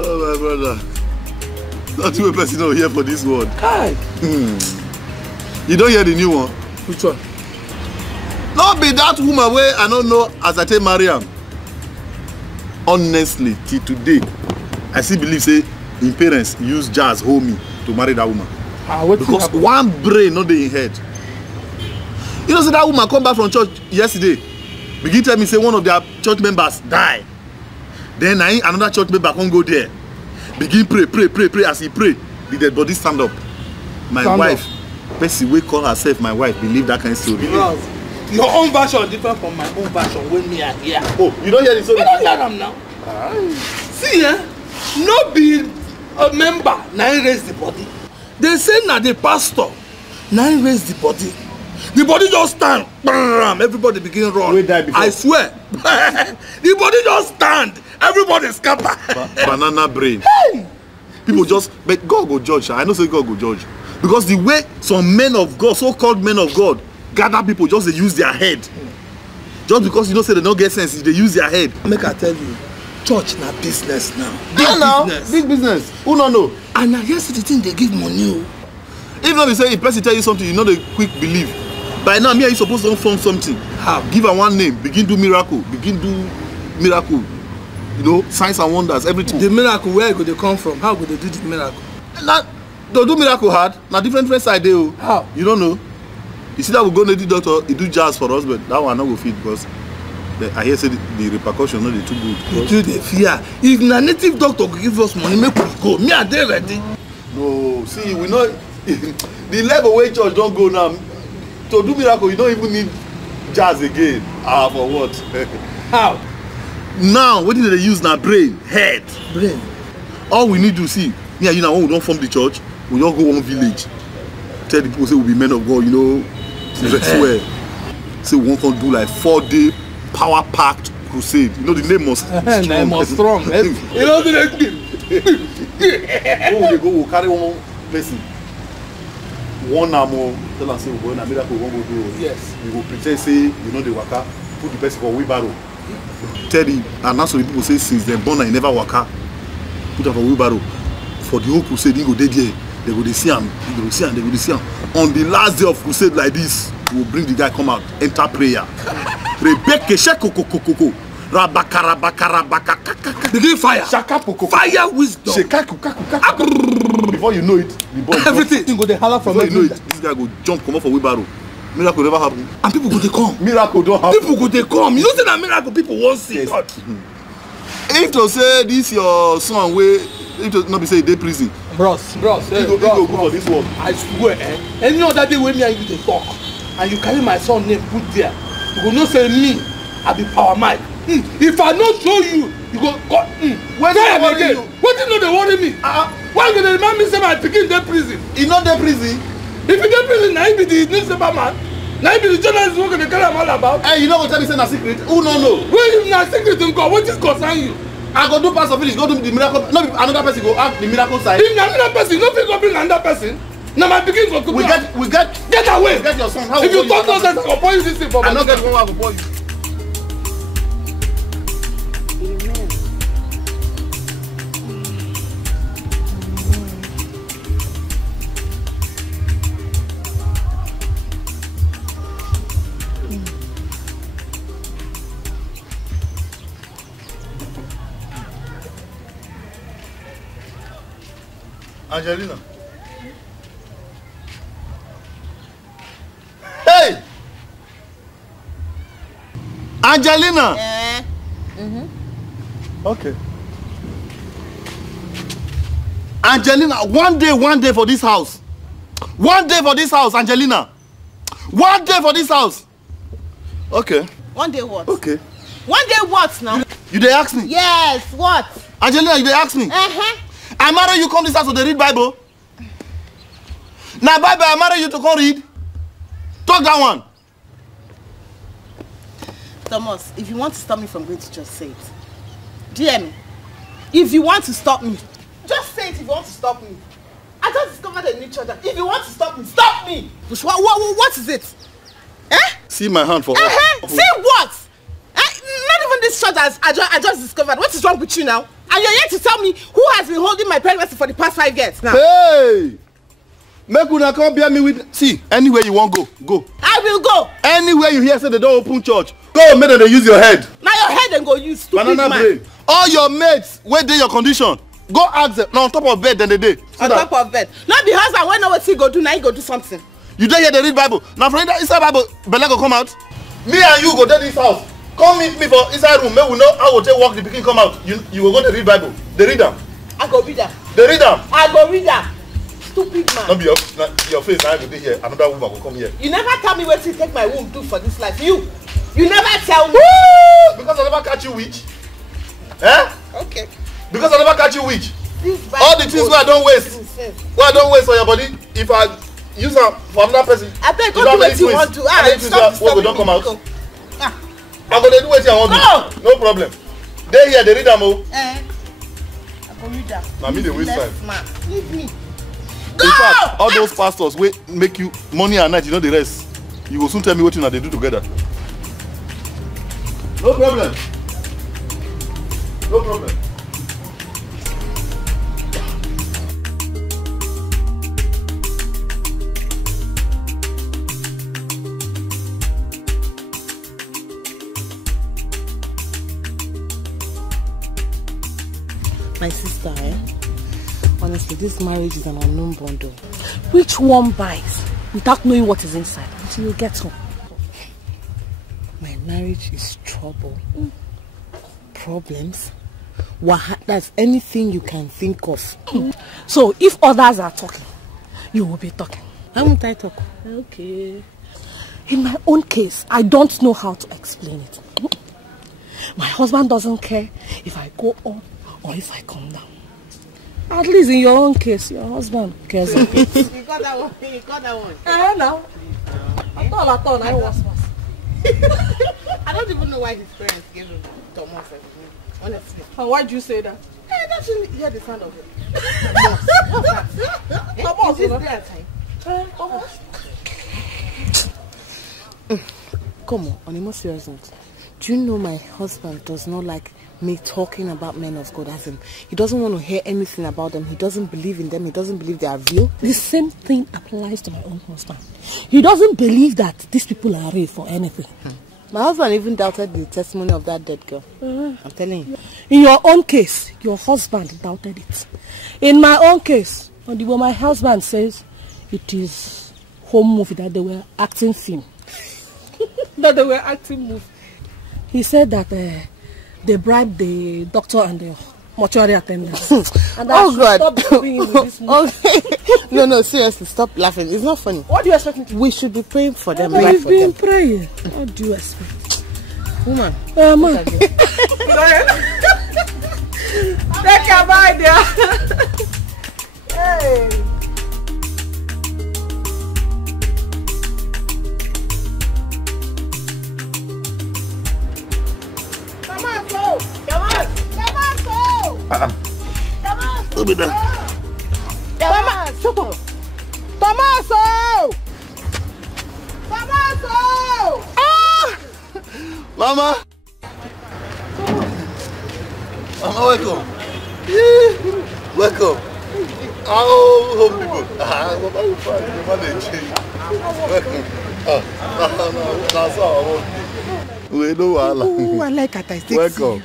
Oh, my brother. Not too a person over here for this one. Hi. You don't hear the new one? Which one? Not be that woman where I don't know as I tell Mariam. Honestly, till today, I still believe say in parents use jazz hold me to marry that woman. Because one brain not in head. You know, so that woman come back from church yesterday. Begin tell me say one of their church members die. Then another church member can't go there. Begin pray. As he pray, the dead body stand up. My wife, Bessie, we call herself my wife, believe that kind of story. Your own version is different from my own version when me are here. Oh, you don't hear the story? I don't hear them now. See, no be a member, now raise the body. They say now the pastor, now raise the body. The body just stand, bam, everybody begin run. We die before. I swear. The body just stand, everybody scatter. Banana brain. Hey! People just, but God go judge. I know say God go judge. Because the way some men of God, so-called men of God, gather people just they use their head. Just because you don't say they don't get sense, they use their head. Make I tell you, church na business now. Big business. Who don't know? And now here's the thing, they give money. If not, they say if person tell you something, you know they quick believe. By now, me are you supposed to form something? How? Give her one name, begin do miracle, You know, signs and wonders, everything. The miracle, where could they come from? How could they do the miracle? Now, they do miracle hard. Now different side they. How? You don't know. You see that we go to the doctor, he do jazz for us, but that one not go fit because I hear say the repercussion not too good. You do the fear. If a native doctor could give us money, make we go. Me are they ready? No, see, we know the level where church don't go now. To do miracle, you don't even need jazz again. For what? How? Now, what did they use now? Brain, head. Brain. All we need to see, me and you now, when we don't form the church, we all go one village. Tell the people say we'll be men of God, you know. Swear. Say we won't do like 4-day power-packed crusade. You know the name must strong. Name must strong. You know the name. When we go, we'll carry one person. One more. Tell us say we're going to miracle, we won't go do. Yes. We will pretend say you know the waka, put the person for wheelbarrow. Tell him, and that's what the people say since they're born and never waka. Put her for wheelbarrow. For the whole crusade, he go dead there. They go to see him. They go to see him. They go to see him. On the last day of crusade like this, we will bring the guy come out, enter prayer. Rebecca sheko koko. Rabaka. Begin fire. Shaka poko. Fire wisdom. Sheka kuka. Before you know it, the boy everything go dey holler from everywhere. You know it, this guy go jump come up for wheelbarrow. Miracle never happen. And people go dey come. Miracle don't happen. People go dey come. You know say that miracle people won't see. Yes. If to say this your son wey if to not be say he dey prison. Bros, he go go for this one. I swear, any other day when me and you dey talk and you carry my son name put there, you go know say me, I be power Mike. If I not show you, you go cut. When try am again. What you know they worry me? Why you dey remind me say my pikin dey prison? He not dey prison. If he dey prison, na he be the newspaper man. Na he be the journalist wey go dey carry am all about. Hey, you no go tell me say na secret? Who no know? When if na secret nko, wetin concern you? I go do pass of finish, go do the miracle. No, another person go act the miracle side. If na another person, no fit go bring another person. Na my pikin go cook. We get get away. We get your son. How if you talk nonsense, I go pour you this thing for my. I no get one. I go pour you. Angelina. Hey! Angelina! Okay. Angelina, one day for this house. One day for this house, Angelina. One day for this house. Okay. One day what? Okay. One day what now? You dey ask me? Yes, what? Angelina, you dey ask me? I marry you come this house to read Bible. Now Bible I marry you to come read. Talk that one. Thomas, if you want to stop me from going to church, say it. Do you hear me? If you want to stop me, just say it if you want to stop me. I just discovered a new church. If you want to stop me, stop me! What is it? See my hand for See what? Not even this church I just discovered. What is wrong with you now? And you're here to tell me who has been holding my pregnancy for the past 5 years now. Hey! Make una come bear me with... See, anywhere you want go. I will go. Anywhere you hear say they don't open church, go make them use your head. Now your head and go use stupid banana man. Brain. All your mates, where they your condition? Go ask them. Now on top of bed, then they day. On top of bed. Not the husband, when no what he go do, now he go do something. You don't hear they read Bible. Now from inside Bible, Bella go come out. Me and you go to this house. Come meet me for inside room. May we know how to walk the pikin come out. You will go to read Bible. They read them. I go read them. They read them. I go read them. Stupid man. Not be your face now. I go here. Another woman will come here. You never tell me what to take my womb do for this life. You never tell me. Woo! Because I never catch you witch. Eh? Okay. Because I never catch you witch. All the things where I don't waste. Where I don't waste on your body. If I use them for another person. I beg go do what you want to. Stop we don't come out. I'm gonna do what I want to. No problem. They here, they read them all. I go read them. Now me they waste time. Leave me. Go! In fact, all those pastors wey make you money at night, you know the rest. You will soon tell me what they do together. No problem. No problem. My sister, honestly, this marriage is an unknown bundle. Which one buys without knowing what is inside until you get home? My marriage is trouble. Problems. That's anything you can think of. So if others are talking, you will be talking. Why won't I talk? Okay. In my own case, I don't know how to explain it. My husband doesn't care if I go up or if I come down. At least in your own case, your husband cares a bit. You got that one. You got that one. No. I thought I was. I don't even know why his parents gave him Thomas. Honestly. And why do you say that? I don't really hear the sound of it. Thomas. Is this their time? Come on a more serious note. Do you know my husband does not like me talking about men of God? As in, he doesn't want to hear anything about them. He doesn't believe in them. He doesn't believe they are real. The same thing applies to my own husband. He doesn't believe that these people are real for anything. My husband even doubted the testimony of that dead girl. I'm telling you. In your own case, your husband doubted it. In my own case, my husband says it is home movie that they were acting film. That they were acting movie. He said that they bribed the doctor and the mortuary attendants. And oh God! Stop being with this movie. Okay. No, seriously, stop laughing. It's not funny. What do you expect me to do? We should be praying for them. We've been praying. What do you expect? Woman. Man. Take care, my dear. Hey. Tommaso! Ah! Mama! Mama, welcome. Welcome. Oh, home people. Mama, you fine. Mama, they change. Welcome. No, that's all. We know Allah. Oh, I like it. I think welcome.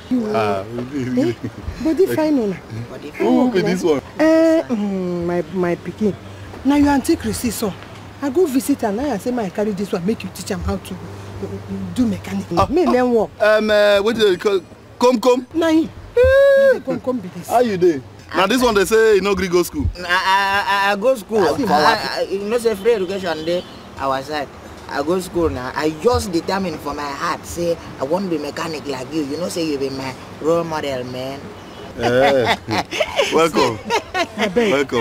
Body fine on. Who be this one? My pikin. Now you take receipt, so I go visit and I say I carry this one, make you teach him how to do mechanic. Me learn work. What do they call? Come. Nah, come be this. How you doing? Now this one they say you no gree go school. I go school. You know say free education dey our side. I go school now. I just determined for my heart, say I want to be mechanic like you. You know, say you be my role model, man. Welcome. Welcome.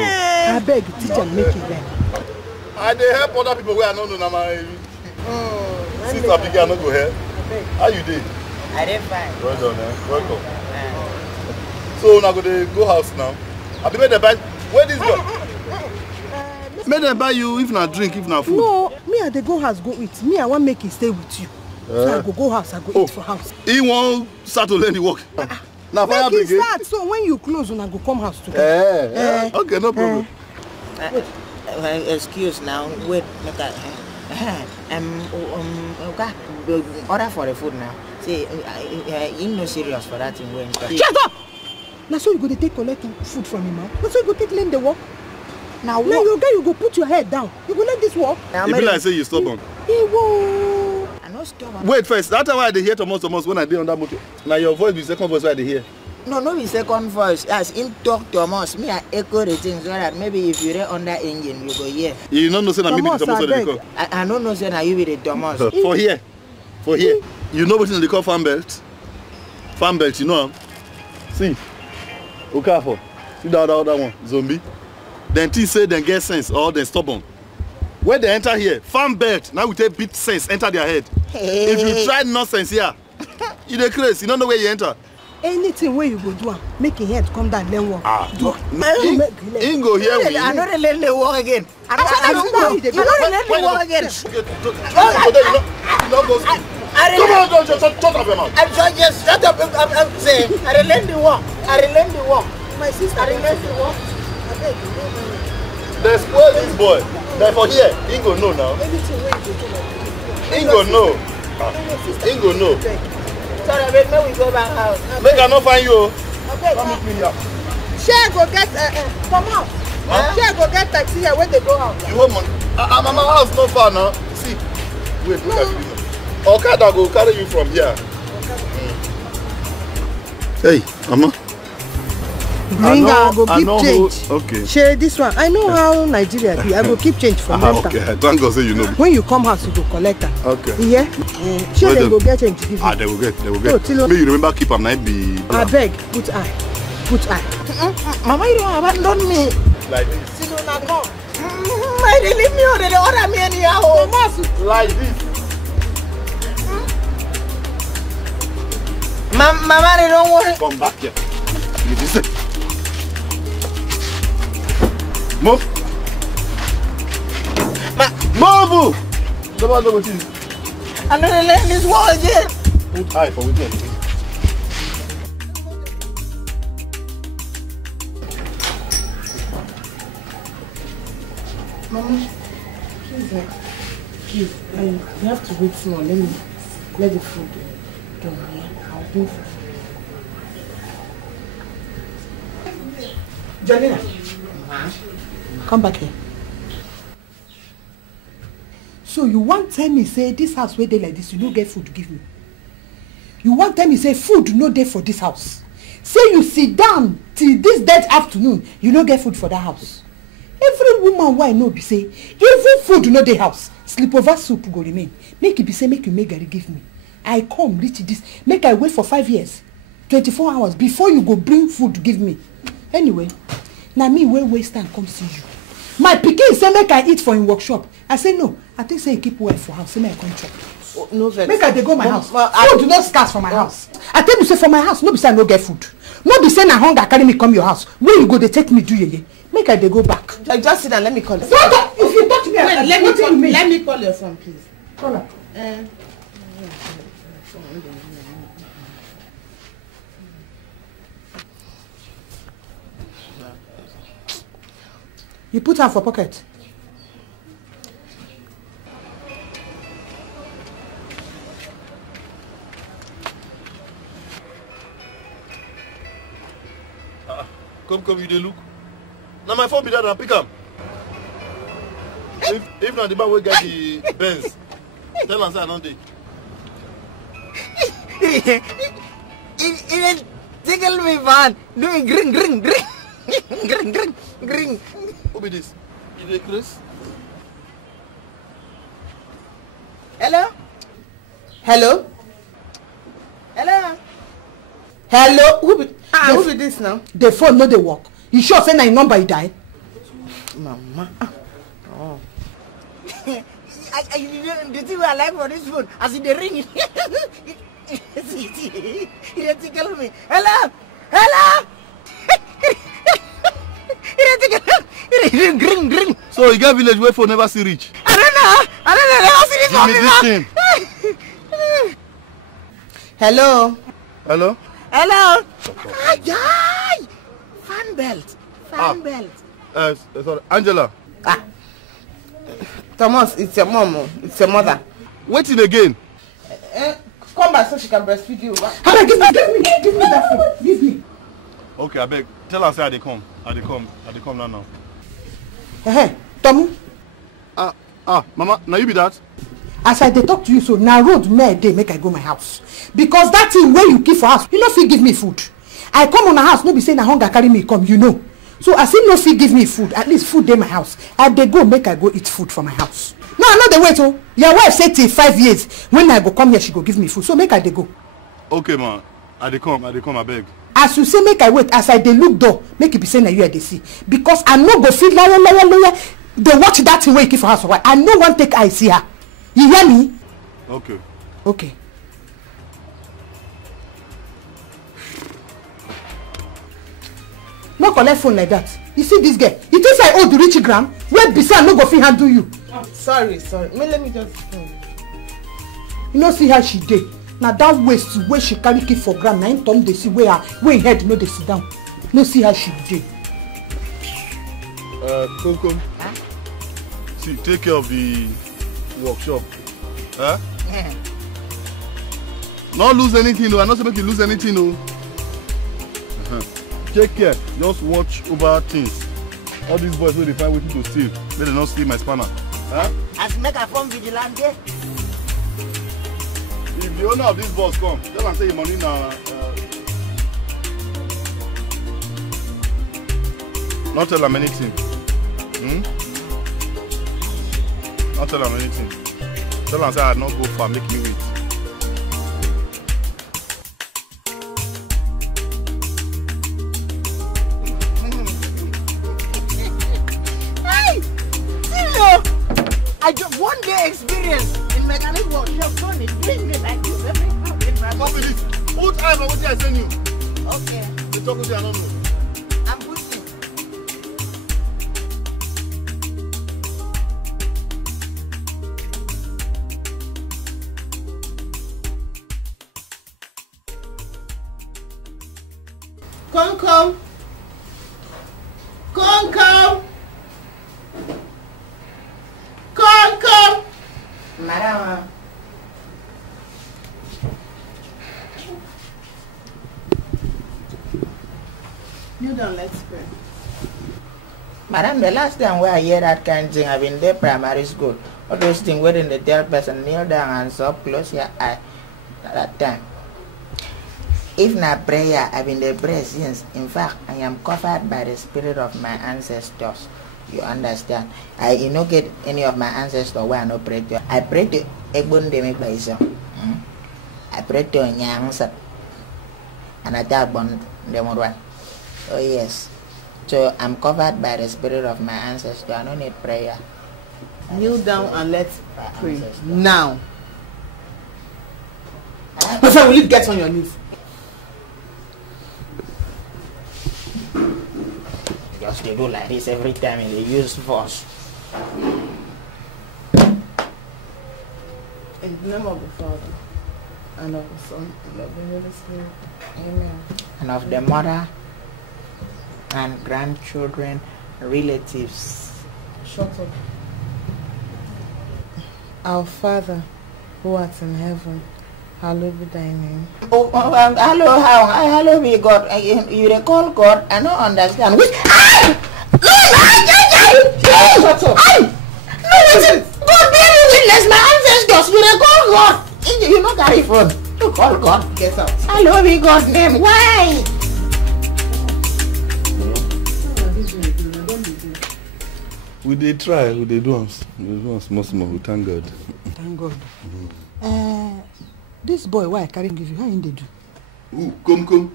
I beg you, teach and make it learn. I dey help other people where I don't know my sister big I no go help. How you doing? I dey fine. Well done, welcome. So now go house now. I be made them buy. Where this go? Make them buy you if not drink, if not food. No, me I dey go house go eat. Me I want make it stay with you. So I go house, I go eat for house. He won't start to learn the work. Now fire brigade. brigade. Start. So when you close, una go come house together. Okay, no problem. Excuse now. Wait, make I. Okay. Order for the food now. See, you no serious for that thing. Shut up! Now so you go to take collect food from him, man. Now so you go take learn the work. Now you go put your head down. You go let this work. It be like say you stubborn. I no stubborn. Wait first. That's why I dey hear Thomas when I dey on that motor. Now your voice be second voice why I dey hear. No be second voice. As in talk Thomas, me I echo the things so that maybe if you dey under engine you go hear. You don't know say na me be Thomas wey dey call. I don't know say na you be the Thomas. For here. You know wetin they call fan belt? Fan belt, you know. See. Okafor. See that other one, zombie. Then T say they get sense or they stubborn. When they enter here, fan belt, now we take bit sense enter their head. If you try nonsense here, you dey crazy, you don't know where you enter. Anything where you go do, make your head come down, then walk. Ingo here we. I know they let me walk again. I know they let me walk again. Come on, don't shut up your mouth. I'm just shut up. I'm saying I relent the walk. My sister, I relent the walk. They spoil this boy. Therefore here, Ingo know now. Ingo know. Ingo know. Sorry, wait, may we go back house. Make I not find you. Come meet me here. Share go get come out. Share go get taxi here when they go out. You want money? I'm at my house not far now. See. Wait, look at you. Okada go carry you from here. Hey, Mama. Bring her, go keep change. Okay. Share this one. I know how Nigeria be. I go keep change for later. Okay, thank God say you know. When you come house, you go collect her. Okay. Yeah? Sure, they go get change to give you. They will get. May you remember keep am night be. I beg, put eye. Mama, you don't abandon me. Like this. See, don't come. They leave me or they order me anyhow. Like this. Mama, they don't worry. Come back here. You listen. Move. Move. Don't what is. I'm not letting this wall again. Put eye for weekend. Mama, please, you have to wait small. Let the food done here. I'll do food. Janina, come back here. So you want tell me say this house where they like this, you don't get food to give me? You want tell me say food no dey for this house? Say you sit down till this dead afternoon, you don't get food for that house. Every woman why no be say even food no dey house, sleepover soup go remain. Make it be say make you make Gary give me. I come reach this, make I wait for 5 years, 24 hours before you go bring food to give me. Anyway, now me wey waste time come see you. My pikin say make I eat for him workshop. I say no. I think say he keep well for house. Say make I come chop. No vex. Make I dey go my house. Food do not scarce for my house. I tell you say for my house, no be say I no get food. No be say na hunger carry me come your house. Where you go dey take me do yeye? Make I dey go back. Just sit down. Let me call you. Don't. If you touch me, wait, let me call your son, please. Call her. You put her for pocket. Come, you dey look. Now my phone be that and pick up. If not the man will get the Benz, tell us I don't dey. It tickle me, man. Doing green. Who be this? You dey Chris? Hello? Who be this now? The phone no dey work. You sure say na your number you die? Mama. Oh. The thing I like for this phone, as it ring, it tickle me. Hello? It green. So you get village where phone never see reach? I don't know. Never see this phone. Give me this thing. Hello? Hello. Ay, fan belt. Fan belt. Sorry, Angela. Thomas, it's your mom. It's your mother. Waiting again. Come back so she can breastfeed you. Hannah, give me that phone. Give me. Okay, I beg. Tell her say they come. They come now. Hey, Tomu. Mama, now you be that? As I dey talk to you, so now road me dey make I go my house. Because that thing where you keep for house, you no fit give me food. I come on a house, no be saying na hunger carry me come, you know. So as him no fit give me food, at least food dey my house. I dey go make I go eat food for my house. No, I no dey wait oh. Your wife say till 5 years. When I go come here, she go give me food. So make I dey go. Okay, ma. I dey come, I beg. As you say make I wait, as I dey look door, make it be saying na you I dey see. Because I no go fit lower. They watch that thing where you keep for house for while. I no want take eye see her. You hear me? Okay. Okay. No collect phone like that. You see this girl? You think I owe the rich gram? Where beside no go fit handle you? Sorry. Let me just. You know see how she did. Now that waist where she carry keep for gram. Now in time they see where her head no they sit down. No see how she did. Coco. Huh? See, take care of the workshop. Huh? Yeah. Not lose anything, no. I'm not supposed to lose anything, no. Take care. Just watch over things. All these boys will find waiting to steal. Let them not steal my spanner. Huh? As make a phone vigilante. If the owner of this boss come, tell him say your money now. Not tell him anything. Not tell him anything. Tell him say I not go far, make me wait. I just one day experience in mechanic work. You have done it. Doing me like this every time in my body. Put time on what I send you. Okay. The talk with you, I don't know. I'm pushing. Come. Madam. Kneel down, let's pray. Madam, the last time where I hear that kind of thing, I've been there primary school. All those things where in the third person kneel down and so close your eye. At that time. If not prayer, I've been there prayer since. In fact, I am covered by the spirit of my ancestors. You understand? I not get any of my ancestors where I no pray to. I pray to Egbon Demi Baiso. I pray to Nyangsat. And I tell Bon Demorwan. Oh yes. So I'm covered by the spirit of my ancestors. I don't need prayer. Kneel down and let's pray. Now. My friend, will you get on your knees? Just they do like this every time and they use force. In the name of the Father, and of the Son, and of the Holy Spirit. Amen. And of the mother and grandchildren, relatives. Shut up. Our Father, who art in heaven, hallowed be thy name. Hello, me God. You recall God? I don't understand. Which? Shut up. No, listen. God bear me witness. My ancestors. You recall God? You not carry phone. You call God. Get out. Hello, me God name. Why? We did try. We did once. Small. We thank God. Thank God. This boy, why I carry him give you? How in they do? Ooh, come.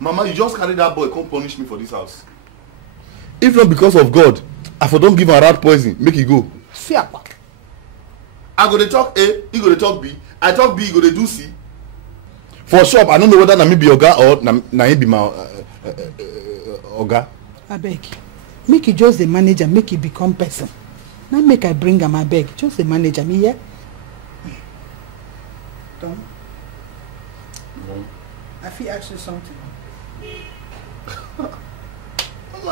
Mama, you just carry that boy, come punish me for this house. If not because of God, I for don't give him a rat poison, make it go. Fear. I go to talk A, he go to talk B. I talk B, he go to do C. For shop, I don't know whether na me be Oga or na he be my Oga. I beg. Make it just the manager, make it become person. Now make I bring him, I beg. Just the manager, me here. I feel ask you something.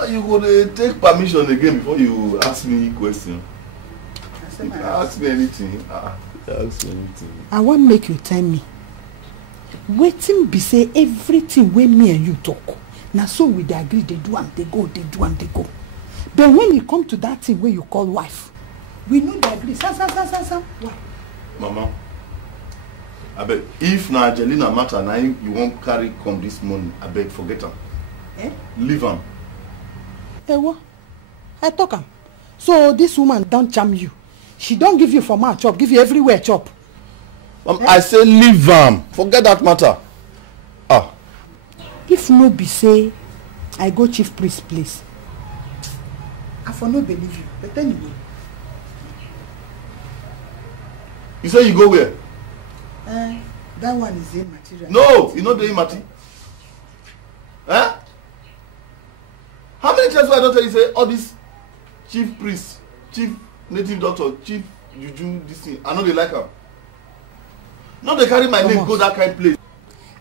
You could take permission again before you ask me a question. You can ask me anything. Ask me anything. I want make you tell me. Waiting be say everything when me and you talk. Now so we dey agree they do and they go, they do and they go. But when you come to that thing where you call wife, we know they agree. Why? Mama, I beg, if na Angelina matter now you won't carry come this morning, I beg forget her. Leave her. What? I talk am. So this woman don't charm you. She don't give you from her chop, give you everywhere chop. I say leave am. Forget that matter. If no be say I go chief priest place, I for no believe you. But anyway. You say you go where? That one is immaterial. No, you know the immaterial. How many times do I don't tell you say all these chief priests, chief native doctor, chief juju, this thing, I know they like her. No, they carry my name go that kind of place.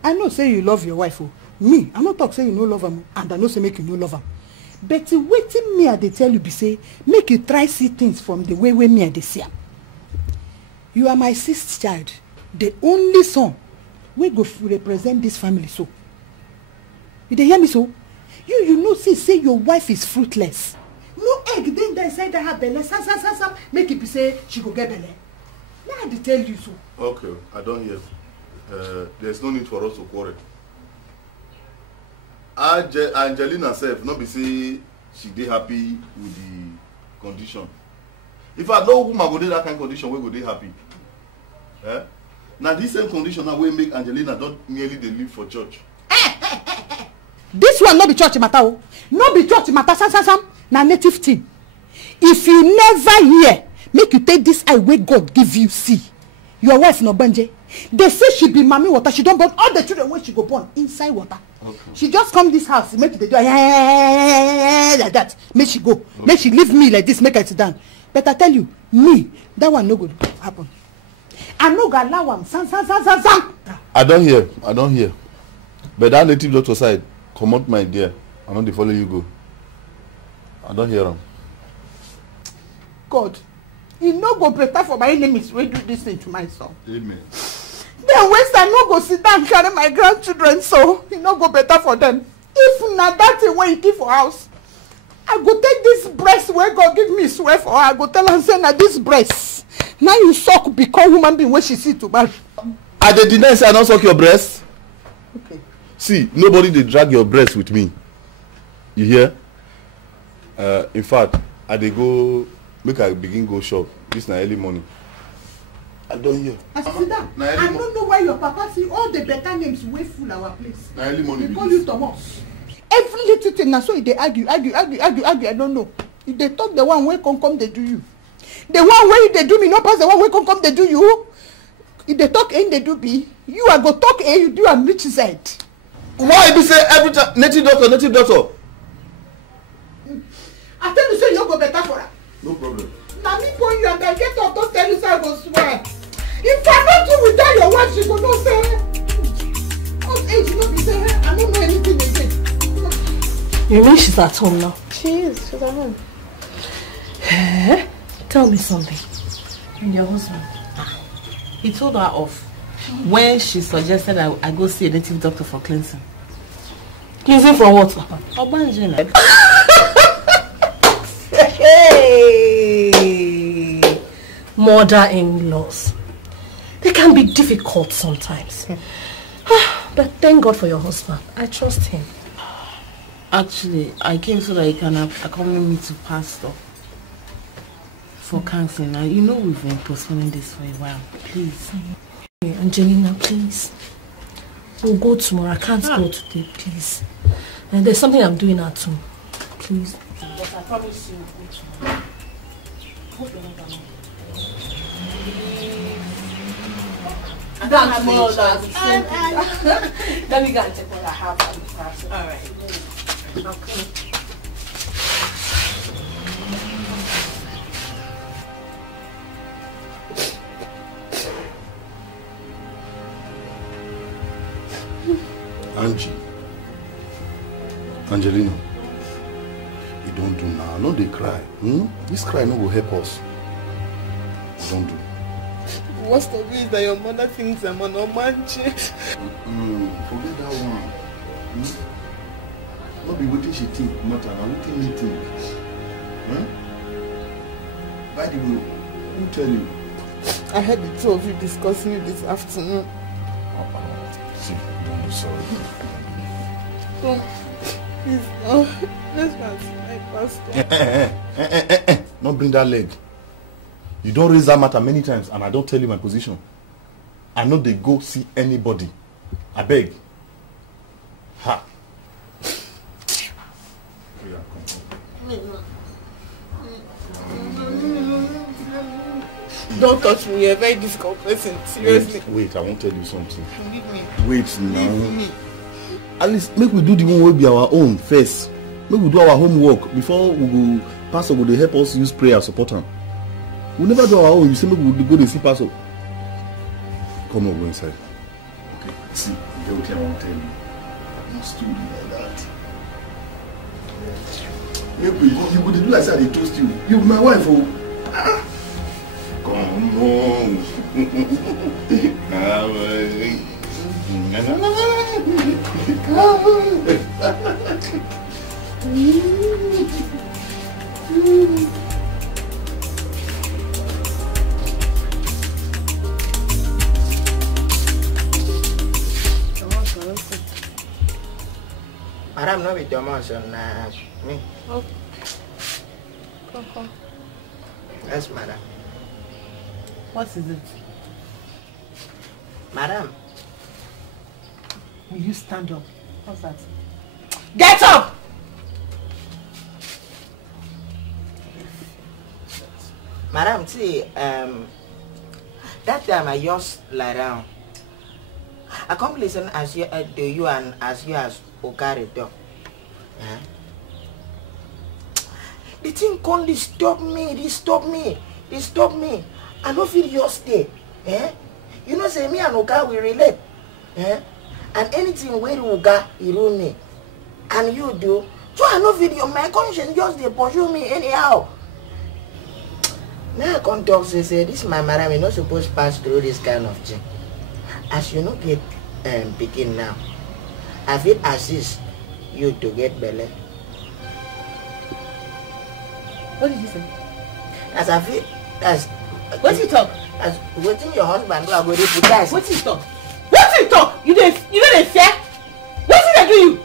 I know say you love your wife. Oh. Me, I no talk say you no love am, and I know say make you no love am. But waiting me I dey tell you be say make you try see things from the way me I dey see am. You are my sixth child, the only son wey go represent this family so. You dey hear me so? You know say your wife is fruitless. No egg then dey inside her belle, sam, make it be say she go get belle. Now I dey tell you so. Okay, I don't hear. There's no need for us to quarrel. Angelina herself, not be say she dey happy with the condition. If I know woman go dey that kind of condition, we go dey happy. Now this same condition now will make Angelina don't nearly dey live for church. This one no be church matter o. No be church matter, sam. Na native thing. If you never hear, make you take this eye wey God give you see. Your wife no banje. They say she be mommy water. She don't born all the children when she go born inside water. Okay. She just come this house, make the door like that. Make she go. Okay. Make she leave me like this, make her sit down. But I tell you, me, that one no good happen. I no go allow am. Sam. I don't hear. But that native doctor side, come out my dear. I know they follow you go. I don't hear them. God, you no go better for my enemies when do this thing to my son. Amen. Then waste I no go sit down carry my grandchildren so it no go better for them. If na that thing wey you keep for house, I go take this breast where God give me swear for her. I go tell her say na this breast. Now you suck become human being when she see to marry. I dey deny say I don't suck your breast. Okay. See, nobody dey drag your breast with me. You hear? In fact, I dey go make I begin go shop. This na early morning. I don't hear. I see that. I don't know why your papa see all the better names wey full our place. Na early morning. They call you Thomas. Every little thing na so they argue. I don't know. If they talk the one wey come they do you. The one way they do me no pass the one way come they do you. If they talk A they do B, you are go talk A you do and reach Z. Why be say every time native doctor? I tell you say you go better for her. No problem. Now me point you and I get up don't tell you say I go swear. If I not do without your wife, she go no say. Old age no be say I don't know anything again. You mean she's at home now? She is. She's at home. Tell me something. And your husband? He told her off when she suggested I go see a native doctor for cleansing. Cleansing from what? Obanje. Hey, mother-in-laws. They can be difficult sometimes. But thank God for your husband. I trust him. Actually, I came so that he can accompany me to pastor for counseling. Now, you know we've been postponing this for a while. Please. Hey, Angelina, please. We'll go tomorrow. I can't go today, please. And there's something I'm doing at home. Please. But I promise you we'll go tomorrow. Hope you're not done. I don't have more of that. Let me go and check what I have at the class. Alright. Okay. Angie. Angelina. You don't do now. No, they cry. This cry no will help us. You don't do. Worst of it is that your mother thinks I'm an Omanche. Forget that one. Not be what she think matter. Now what you think? By the way, who tell you? I heard the two of you discussing it this afternoon. See, don't be sorry. Don't. Please, no. Let's not see my pastor. Not bring that leg. You don't raise that matter many times and I don't tell you my position. I know they go see anybody. I beg. Ha. Don't touch me, you're a very difficult person. Seriously. Wait, I won't tell you something. Leave me. Wait now. Leave me. At least make we do the one will be our own first. Make we do our homework before we go. Pastor will help us use prayer support him. We never do our own. You say maybe we go to see Pastor. Come on, go inside. Okay. See, you okay? I won't tell you. Not stupid like that. Maybe you would do like that. They toast you. You my wife, oh. Come on. Madam, no be Thomas and me. Oh. Come. Yes, madam. What is it? Madam. Will you stand up? What's that? Get up! Madam, see, that time I just lie down. I come listen as you to you and as you as Okari talk. The thing can't disturb me. I don't feel your stay. You know, say me and Oka we relate. And anything where Oka, you ruin me. And you do. So I know video, my conscience just they pursue me anyhow. Now I can't talk, say, this my madam, you're not supposed to pass through this kind of thing. As you not get begin now, I will assist you to get belly. What did you say? As I feel, as what you talk? As waiting your husband do I go to guys. What you talk? What you talk? You don't fear? What did I do you?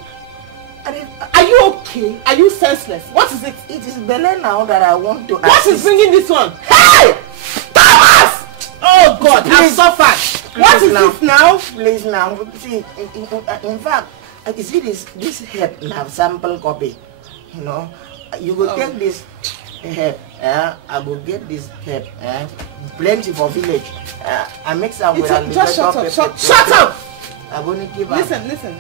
Are you okay? Are you senseless? What is it? It is belly now that I want to. What is bringing this one? Hey! Thomas! Oh God, I've suffered. What is this now? Please now. See, in fact, you see this head now sample copy. You know, you will take this head. I will get this head. Plenty for village. I mix up with a just shut up. Shut up! I'm gonna give up. Listen.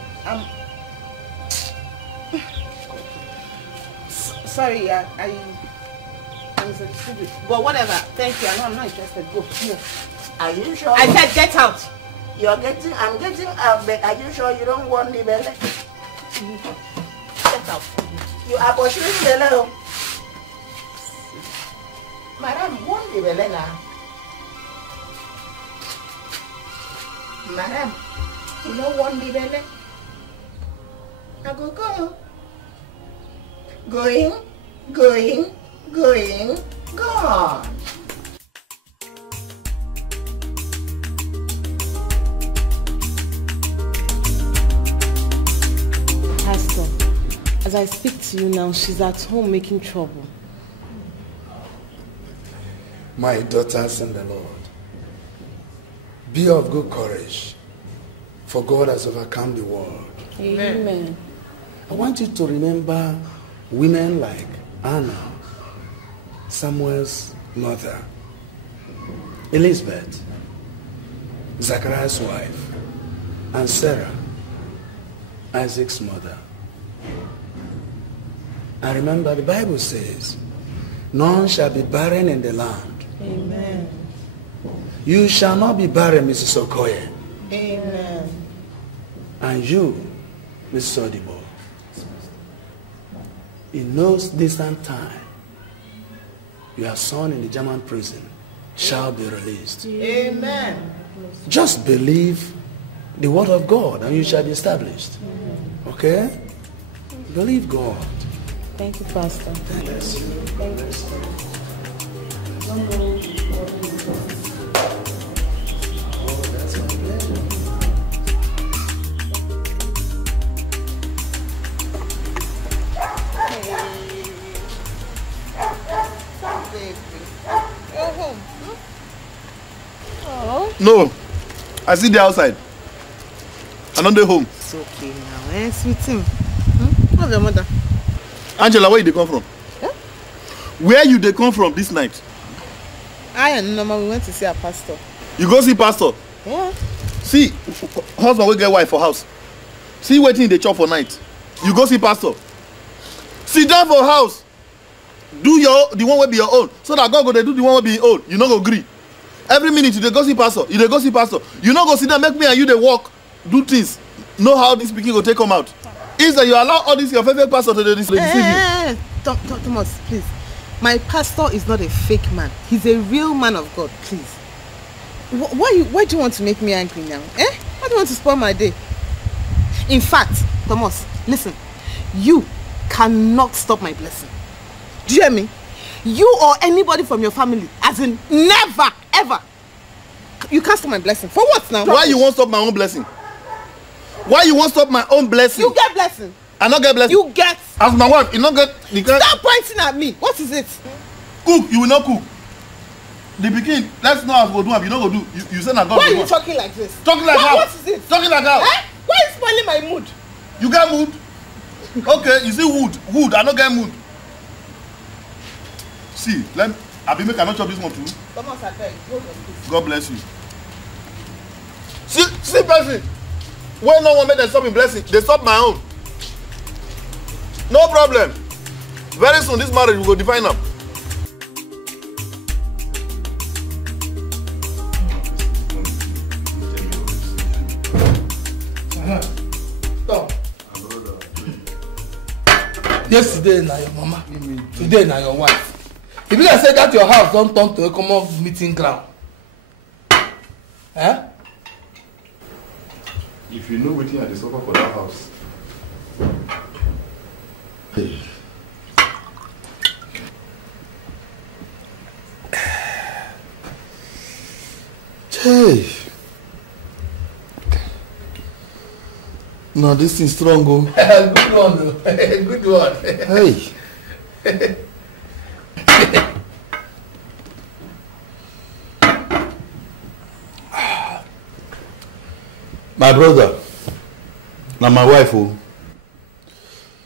Sorry, I'm stupid. But whatever. Thank you. I know I'm not interested. Go. Here. Are you sure? I said get out. I'm getting out, but are you sure you don't want the belly? Get out. You are pursuing belly. Madam, want the belly now? Madam, you don't want the belly? I go. Going, gone. Pastor, as I speak to you now, she's at home making trouble. My daughters in the Lord, be of good courage, for God has overcome the world. Amen. I want you to remember women like Anna, Samuel's mother, Elizabeth, Zachariah's wife, and Sarah, Isaac's mother. And remember, the Bible says, none shall be barren in the land. Amen. You shall not be barren, Mrs. Okoye. Amen. And you, Mr. Odibo, in no distant time, your son in the German prison shall be released. Amen. Just believe the word of God and you shall be established. Okay? Believe God. Thank you, Pastor. Bless you. Thank you. Oh, that's my pleasure. No, I see the outside. I don't go home. It's okay now, sweetie. What's your mother? Angela, where you come from? Yeah? Where you come from this night? I and Norma, we went to see our pastor. You go see pastor? Yeah. See, husband will get wife for house. See waiting in the chop for night. You go see pastor. Sit down for house. Do the one will be your own. So that God go do the one will be your own. You no go agree. Every minute you dey go see pastor. You dey go see pastor. You no go sit down, make me and you dey walk, do things. Know how this speaking will take come out. Is that you allow all this your favorite pastor to deceive you? Thomas, please. My pastor is not a fake man. He's a real man of God, please. Why do you want to make me angry now? Why do you want to spoil my day? In fact, Thomas, listen. You cannot stop my blessing. Do you hear me? You or anybody from your family, as in never, ever. You can't stop my blessing. For what now? Why you won't stop my own blessing? Why you won't stop my own blessing? You get blessing. I not get blessing. You get. As my wife, you not get. Stop pointing at me. What is it? Cook, you will not cook. The pikin, let's know how to do it. You not go do. You say na God. Why are you talking like this? Talking like how? What is it? Talking like how? Why are you spoiling my mood? You get mood? Okay, you see wood. I not get mood. See, I be make I not chop this one too. Thomas, I beg. Hold on, please. God bless you. See person. When no one made them stop in blessing, they stop my own. No problem. Very soon this marriage will go define them. Stop. Yesterday na your mama, today na your wife. If you can say that your house don't turn to a common meeting ground. If you know wetin I dey suffer for that house. Hey. Hey. No, this thing strong, oh. Good one, though. Good one. Hey. My brother, now my wife, oh,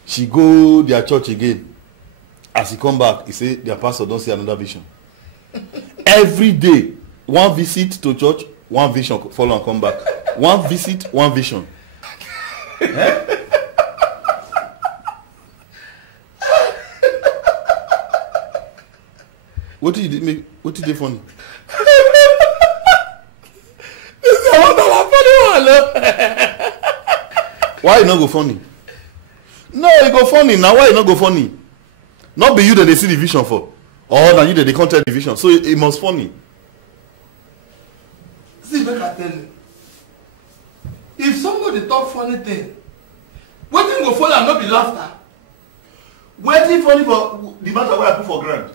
she go their church again. As he come back, he say their pastor don't see another vision. Every day, one visit to church, one vision follow and come back. One visit, one vision. What did you make? What did they funny? Why you not go funny? No, you go funny. Now why you not go funny? Not be you that they see the vision for. Or now you that they can't tell the vision. So it must funny. See, make I tell you. If somebody talk funny thing, what thing go follow and not be laughter? Waiting funny for the matter where I put for grand.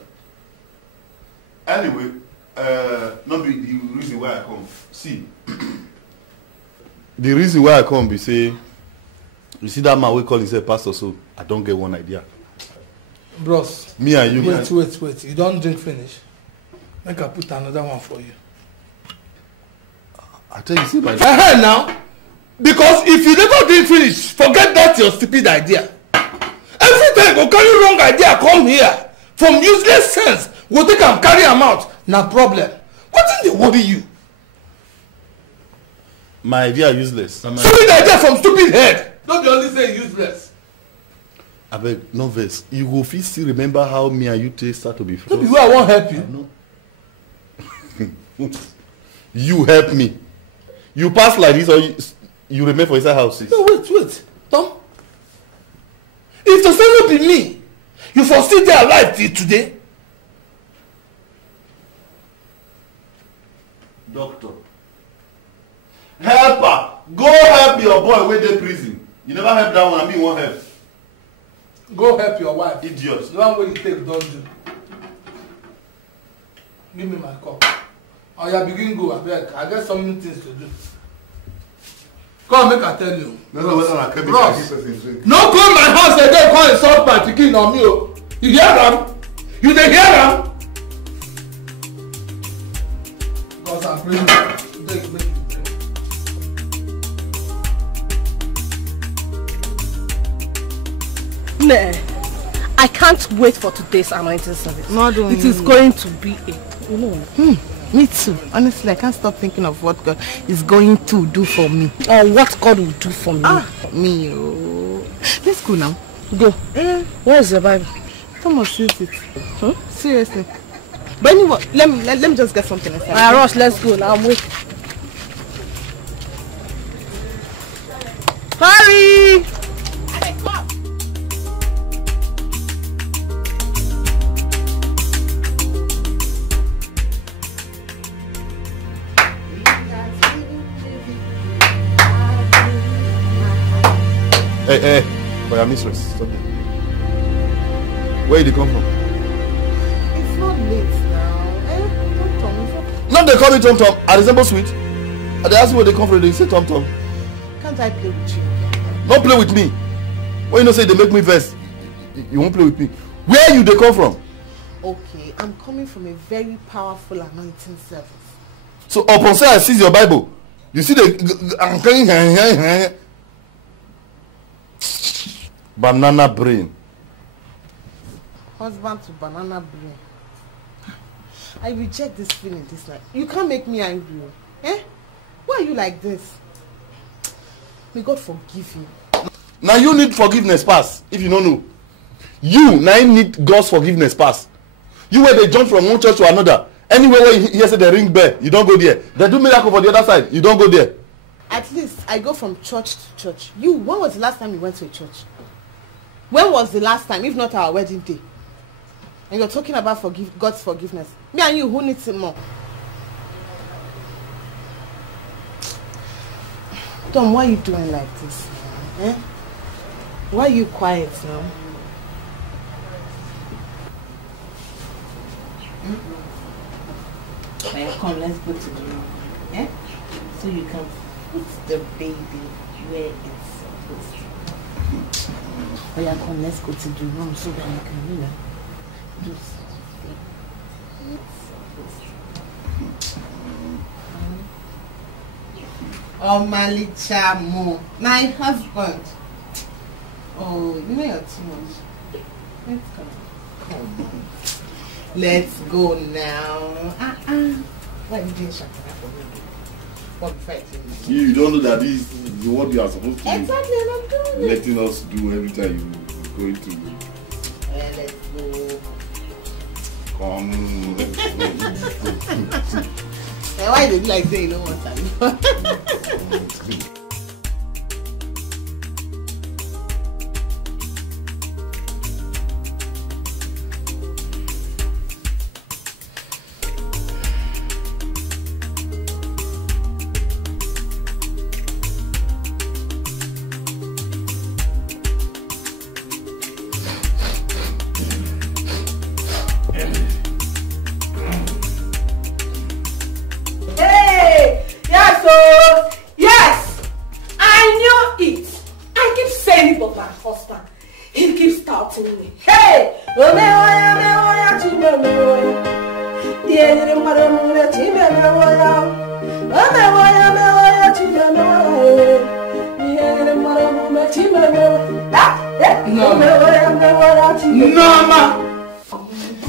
Anyway, not be the reason why I come. See, the reason why I come be say, you see that man we call himself pastor, so I don't get one idea. Bros, me and you. Wait. You don't drink finish. Make I put another one for you. I tell you, see my. Now, because if you never drink finish, forget that your stupid idea. Every time go carry wrong idea come here from useless sense. Go take am carry am out. Na problem. What thing dey worry you? My idea useless. Stupid idea from stupid head. Don't be only say useless. Abeg, no vex. You go fit still remember how me and you start to be friends. No be where I wan help you. No. You help me. You pass like this or you remain for inside house. No, wait. Tom, If to say no be me, you for still there alive till today. Doctor, helper, go help your boy wey dey prison. You never help that one, and me won't help. Go help your wife. Idiot. The one wey you take don't do. Give me my cup. Oh yeah, begin go abeg. I get so many things to do. Come make I tell you. Bros, no come my house again, come insult my pikin on me. Oh. You hear am? You dey hear am? Because I'm praying. Nah, I can't wait for today's anointing service. It is going to be a, you know. Me too. Honestly, I can't stop thinking of what God is going to do for me. Or what God will do for me. Me, oh. Let's go now. Go. Where is your Bible? Thomas read it. Seriously. But anyway, let me just get something inside. Rush, let's go now. I'm waiting. Hurry! Hey, for your mistress, stop there. Where did you come from? It's not late now. Tom. Not they call me Tom Tom. I resemble sweet. And they ask me where they come from, they say Tom Tom. Can't I play with you? Don't play with me. When you know say they make me vex, you won't play with me. Where you they come from? Okay, I'm coming from a very powerful anointing service. So upon say I seize your Bible, you see the banana brain. Husband to banana brain. I reject this feeling this night. You can't make me angry. Why are you like this? May God forgive you. Now you need forgiveness pass if you don't know. You now need God's forgiveness pass. You where they jump from one church to another. Anywhere where you hear say they ring bell, you don't go there. They do miracle for the other side, you don't go there. At least I go from church to church. You, when was the last time you went to a church? When was the last time, if not our wedding day? And you're talking about God's forgiveness. Me and you, who needs it more? Tom, why are you doing like this? Why are you quiet now? Come, let's go to the room. So you can put the baby where it's supposed to be. Oh yeah, come, let's go to the room so that you can, you know, do something. Oh, Malichamo, my husband. Oh, you know you're too much. Let's go. Come. Let's go now. Why are you doing shakara for me? What fighting? You don't know that this is what you are supposed to do. Exactly, and I'm doing it. Letting us do every time you go to. Let's go. Come. Why did you like say you don't want that?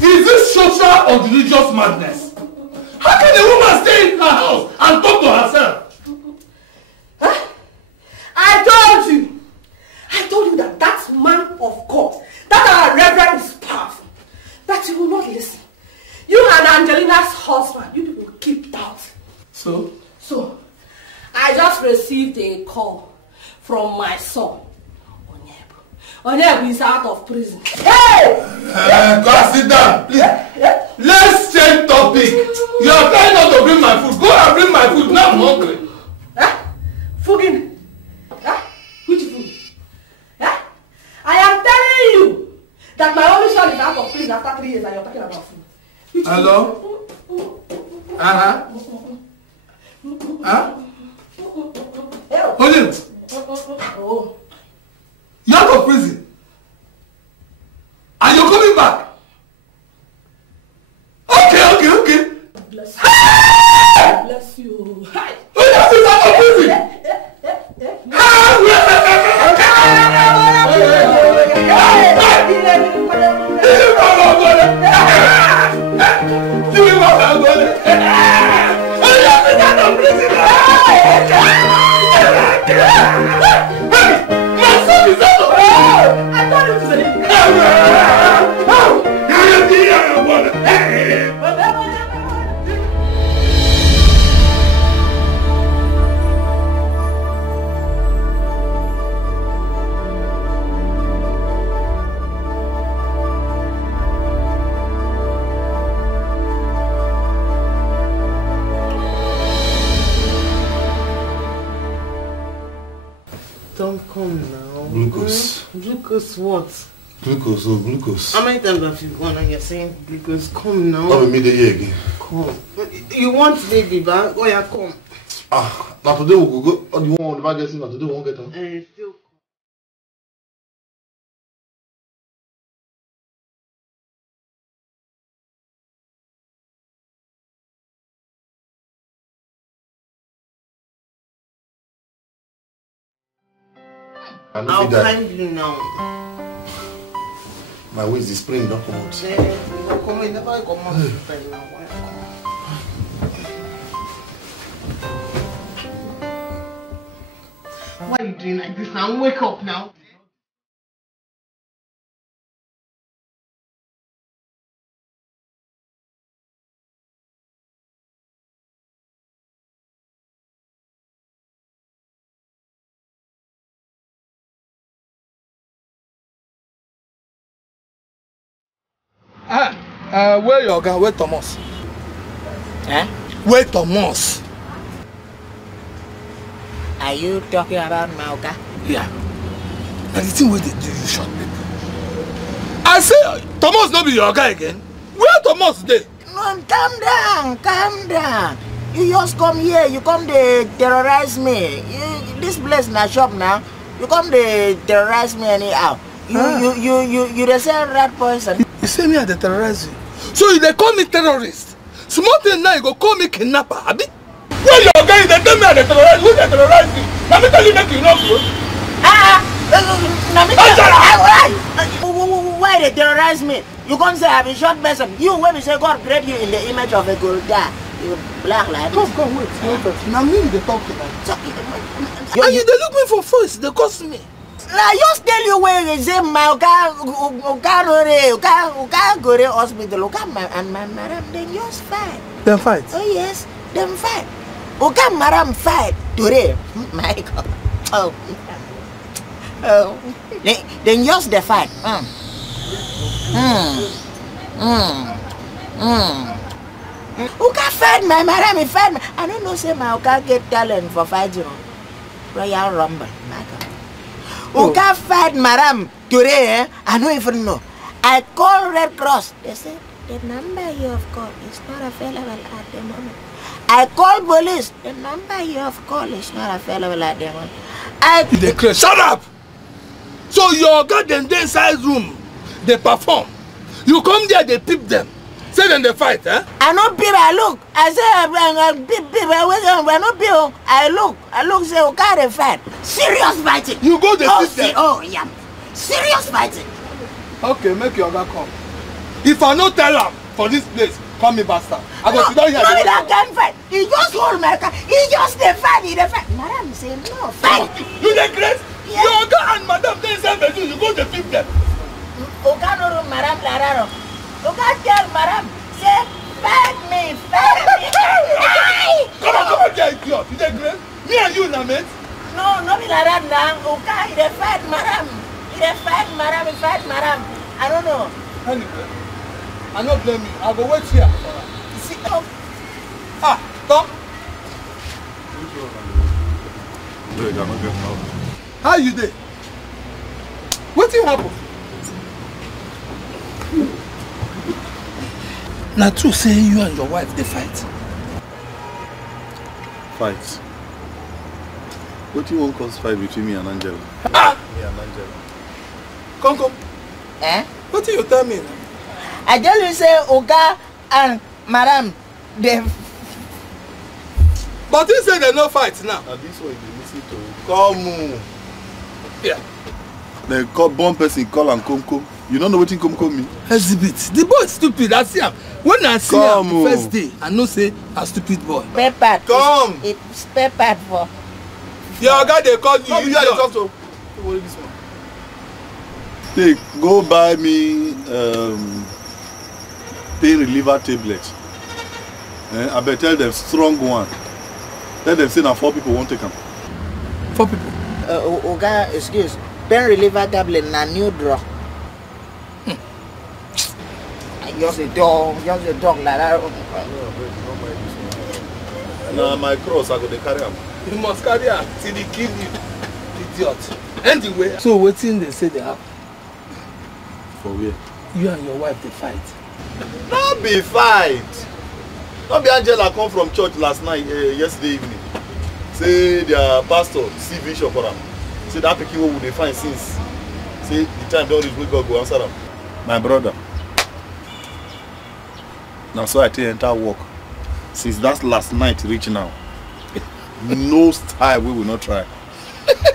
Is this social or religious madness? How can a woman stay in her house and talk to herself? Huh? I told you that man of God, that our reverend is powerful, that you will not listen. You and Angelina's husband, you people keep out. So, I just received a call from my son, Onyegu is out of prison. Hey! Go sit down, please. Let's change topic. You are trying not to bring my food. Go and bring my food. Now I'm hungry. Fugin. Which food? I am telling you that my only son is out of prison after 3 years and you're talking about food. Which hello? Food? Hold it. You're out of prison. And you're coming back. Okay. Bless you. Bless you. Hi. Oh, yes, it's out of prison. Don't come now. Glucose. Glucose what? Glucose. How many times have you gone and you're saying glucose? Come now. Come with me the year again. Come. You want baby back? Oh yeah, come. Now today we'll go. Oh, you want to get in? Now today we won't get on. Still. I'll find you now. My waist is spring, don't come out. Never come out now. Why are you doing like this now? Wake up now. Where your guy? Where Thomas? Where Thomas? Are you talking about my Oga? Yeah. Now the thing where they do you short people. I say Thomas not be your guy again. Where Thomas dey? No, calm down. You just come here, you come to terrorize me. This place na shop now. You come to terrorize me anyhow. You dey sell rat poison. You say me I dey terrorize you. So you dey call me terrorist. Small thing now you go call me kidnapper, abi? Where your guy dey tell me I dey terrorize? Who dey terrorize you? Let me tell you make you know good. Why they terrorize me? You can't say I'm a short person. You when we say God created you in the image of a good guy. You black like this. Come, wait. Now me they talk about. And you they look me for voice, they cost me. I just tell you where you say my Oga go to hospital. Oga and my madam, they just fight. Them fight? Oh yes, them fight. Oga madam fight today. My God. Oh. Then just the fight. Oga fight my madam, he fight me. I don't know say my Oga get talent for fighting. Royal Rumble, my God. Oga fight madam today, I don't even know. I call Red Cross. They said the number you have called is not available at the moment. I call police. The number you have called is not available at the moment. Shut up! So your goddamn inside room, they perform. You come there, they peep them. Say then they fight, eh? I know people, I look. I say, I know people. I look, say, okay, they fight. Serious fighting. You go to sit there. Oh, yeah. Serious fighting. Okay, make your guy come. If I no tell him for this place, call me bastard. I go sit down here. No, that can't fight. He just hold my car. He just the fight. He the fight. Madam say no fight. You the grace? Yeah. Your guy and madam they say you go to peep them. Oga no madam lararo. Oga tell madam say fight me. Come on, there, idiot. You the grace? Me and you na mate? No be like that now. Oga he the fight madam. They fight madam, I don't know. Anyway, I don't blame you. I go wait here. You see, Tom. How you there? What thing happen? Now true say you and your wife they fight. Fight. What do you want cause fight between me and Angela? Me and Angela. Come. Eh? What do you tell me now? I tell you say Oga and Madam they. But you say they no fight now. Now this one you listen to. Come. Yeah. They call one person call and come. You don't know what come mean? Exhibit. The boy is stupid. I see him. When I see him the first day, I know say a stupid boy. Pepper. Come. It's pepper for. Your guy they call you. Come here, talk to. Don't worry this one. Take go buy me pain reliever tablet. I better tell them strong one. Let them say now 4 people won't take them. 4 people. Oga, excuse. Pain reliever tablet na new draw. Just a dog like that. Now my cross I go to carry him. You must carry her till they kill you, idiot. Anyway, so what thing they say they happen? For where? You and your wife they fight. Not be fight. Not be Angela come from church last night, yesterday evening. Say their pastor see vision for them. Say that pikin what would they find since? Say the time don't reach, we God go answer them. My brother. Now so I tell you enter work. Since that last night reach now. No style we will not try.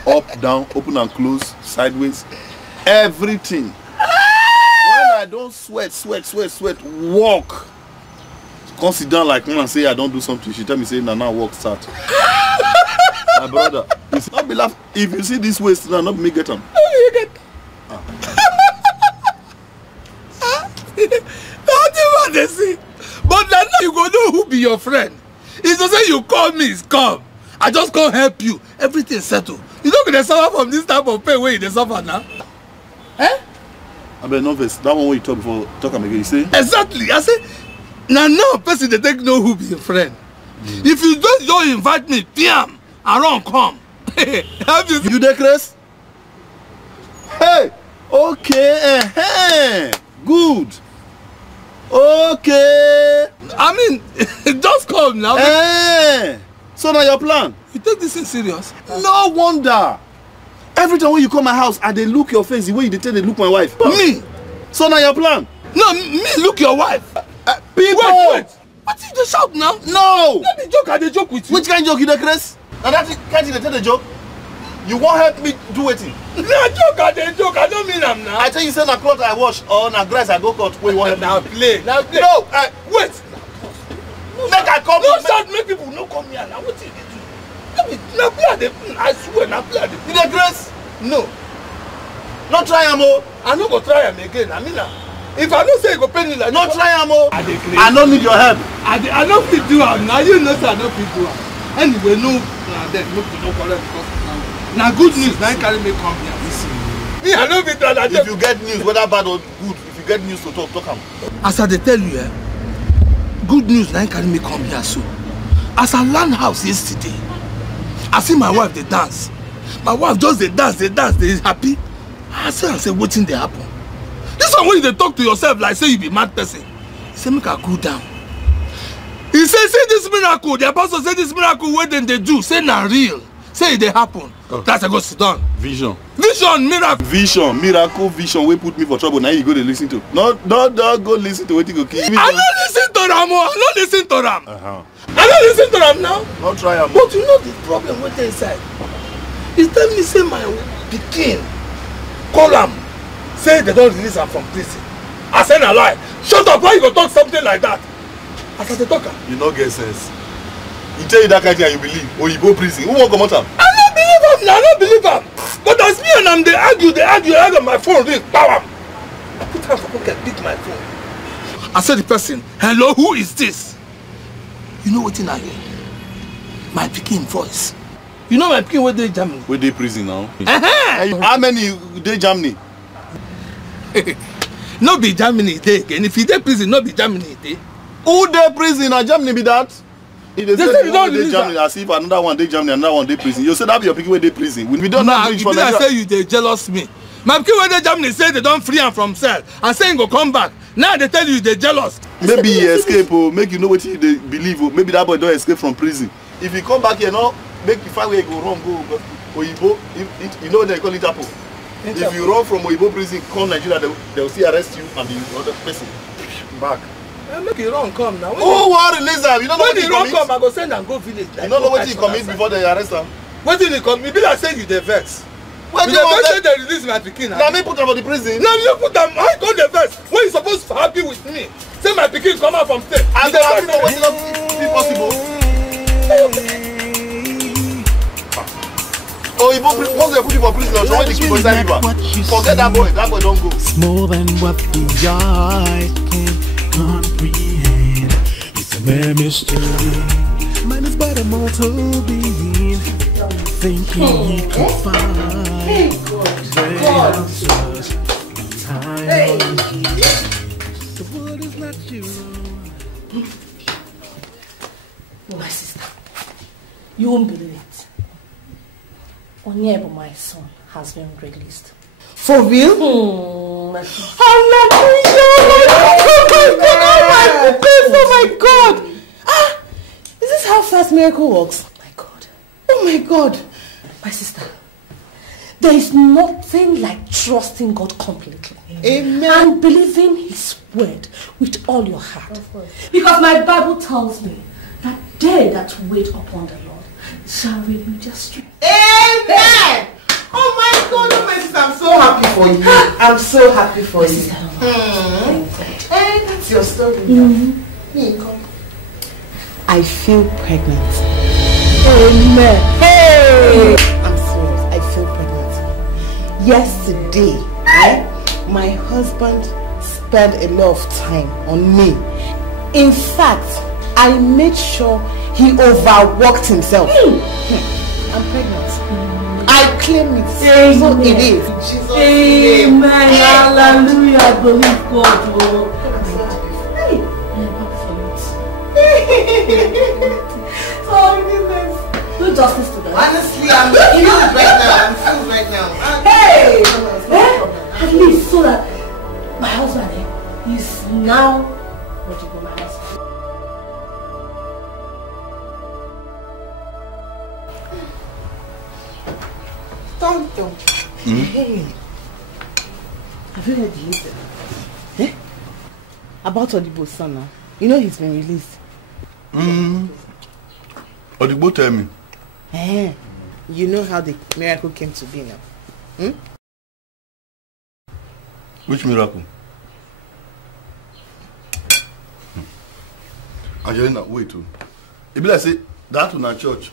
Up, down, open and close, sideways. Everything. When I don't sweat, walk. Come sit down like man say I don't do something. She tell me say now work start. My brother, it's not be laugh. If you see this waist now, not me get them. You get. What they see? But now you go know who be your friend. It's to say you call me, it's come. I just can't help you. Everything settled. You don't get suffer from this type of pain where you suffer now. Eh? I bet no vex. That one when you talk before talk am again, you say? Exactly. I say now person they take know who be your friend. If you don't invite me, piam, I don't come. Have you dey craze? Hey! Okay, good. Okay. I mean, just come now. So now your plan? You take this thing serious? No wonder. Every time when you come my house, I dey look your face the way you dey look my wife. Me? So now your plan? No, me look your wife. People. Wait. What is the shout now? No. Let me joke. I dey joke with you. Which kind of joke you dey craze? And that can't you tell the joke? You won't help me do it. No joke. I dey joke. I don't mean am now. I tell you say na cloth I wash or na grass I go cut. Where you want help me? Now play. No. Wait. Make I come. No shout. Make people no come here now. What you dey do? Now play. I swear. Now play. You dey grace? No. No try am o. I no go try am again. I mean na. If I don't say you go pay me like no try am o. I don't need your help. I don't fit do am. Now you know say I don't fit do am. Anyway, no. Nah, then no correct because now good news. Now carry me come here. Listen. Me, I don't fit that. If you get news, whether bad or good, if you get news to talk am. As I dey tell you, good news. Now carry me come here so. As I land house yesterday, I see my wife dey dance. My wife just dey dance, dey happy. I say, wetin dey happen? This one when you talk to yourself like say you be mad person. He say make I cool down. He say this miracle, the apostle say this miracle wey dem dey do, say na real. Say it dey happen. Oh. That's a go sit down. Vision, miracle. Vision wey put me for trouble. Now you go to listen to. No, go listen to wetin go kill me. I no listen to am. I no listen to am. I no listen to am now. No try am. But you know the problem wey dey inside. He tell me say my pikin call am. Say they don't release him from prison. I say na lie. Shut up, why you go talk something like that? As I talk. You no get sense. He tell you that kind of thing and you believe. Or you go prison. Who won't come out? I don't believe him. I don't believe him. But as me and him they argue my phone ring. Bam! I put her for pocket, pick my phone. I said the person, hello, who is this? You know what I hear? My picking voice. You know my pikin wey dey Germany. Wey dey prison now. How many dey Germany? No be Germany dey again. If you dey prison, no be Germany dey. Who dey prison? Na Germany be that? If they say you don't dey Germany, as if another one dey Germany, another one dey prison. You say that be your pikin wey dey prison. We don't know which one. Now, say you dey jealous me. My pikin wey dey Germany say they don free am from cell and say he go come back. Now they tell you they jealous. Maybe he escape or make you know what you believe. Or maybe that boy don't escape from prison. If he come back here, no, make you find where he go run go. Oyibo, you know what they call it Apple. If you run from Oyibo prison, come Nigeria, they will still arrest you and the other person back. Make you run come now. Who want release him? You don't know what he commit? When he run come, I go send and go village. You don't know what he commit before they arrest him? What did he commit? Be like say you dey vex. What you dey say they release my pikin? Now me put him for the prison. Now you put him. I come the vex. When you supposed to happy with me? Say my pikin come out from state. And they happy for wetin not be possible. Oh, you once they put you for prison, so when they keep inside river, forget that boy don't go. It's more than what the eye can comprehend. It's a rare mystery. Man is but a mortal being, thinking he can find the answers behind the world is not your own. My sister, you won't believe it. Onyebo, my son, has been released. For real? Hallelujah! Oh my God! Ah, is this how fast miracle works? Oh my God! Oh my God! My sister, there is nothing like trusting God completely. Amen. And believing His word with all your heart. Because my Bible tells me that they that wait upon the Lord shall renew their strength. Amen. Oh my God, oh my sister, I'm so happy for you. I'm so happy for you. Thank God. Hey, that's your story. I feel pregnant. Amen. Hey! I'm serious. I feel pregnant. Yesterday, my husband spent a lot of time on me. In fact, I made sure he overworked himself. I'm pregnant. I claim it. So it is. Jesus' name. Amen. Hallelujah. I believe God. Oh, goodness. Do justice to that. Honestly, I'm filled right now. I'm filled right now. Hey! At least so that my husband is now what you call my husband. Tonto. Hey. Have you heard the news? About Odibo's son now? You know he's been released. Odibo tell me. You know how the miracle came to be now? Which miracle? Angelina, wait. It be like say that to na church.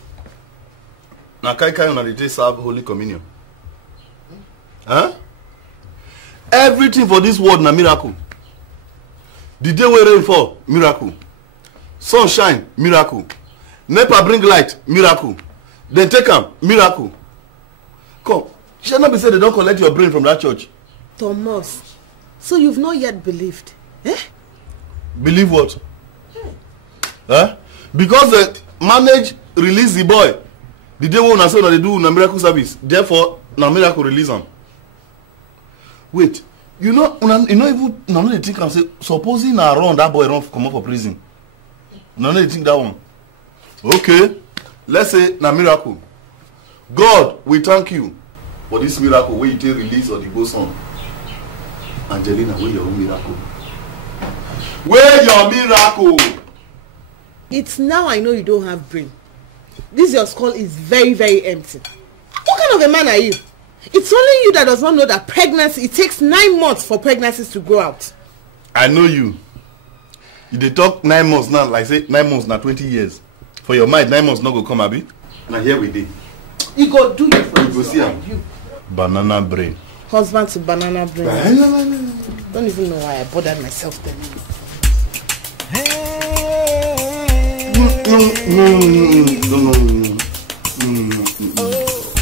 Na kai na dey serve Holy Communion. Everything for this world na miracle. The day wey rain fall, miracle. Sunshine, miracle. NEPA bring light, miracle. Then take am, miracle. Come, shall not be said they don't collect your brain from that church. Thomas, so you've not yet believed? Believe what? Because they manage release the boy. The day when I say that they do na miracle service, therefore na miracle release them. Wait, you know even none of the think and say supposing na run that boy run come up for prison. None of the think that one. Okay, let's say na miracle. God, we thank you for this miracle where you take release of the ghost son. Angelina, where your own miracle? Where your miracle? It's now I know you don't have brain. This your skull is very, very empty. What kind of a man are you? It's only you that does not know that pregnancy, it takes 9 months for pregnancies to grow out. I know you. You dey talk 9 months now, like say 9 months na 20 years. For your mind, 9 months not go come, abi? Now here we dey. You go do it for you. Go see am. Banana brain. Husband to banana brain. Don't even know why I bothered myself then. No. Oh,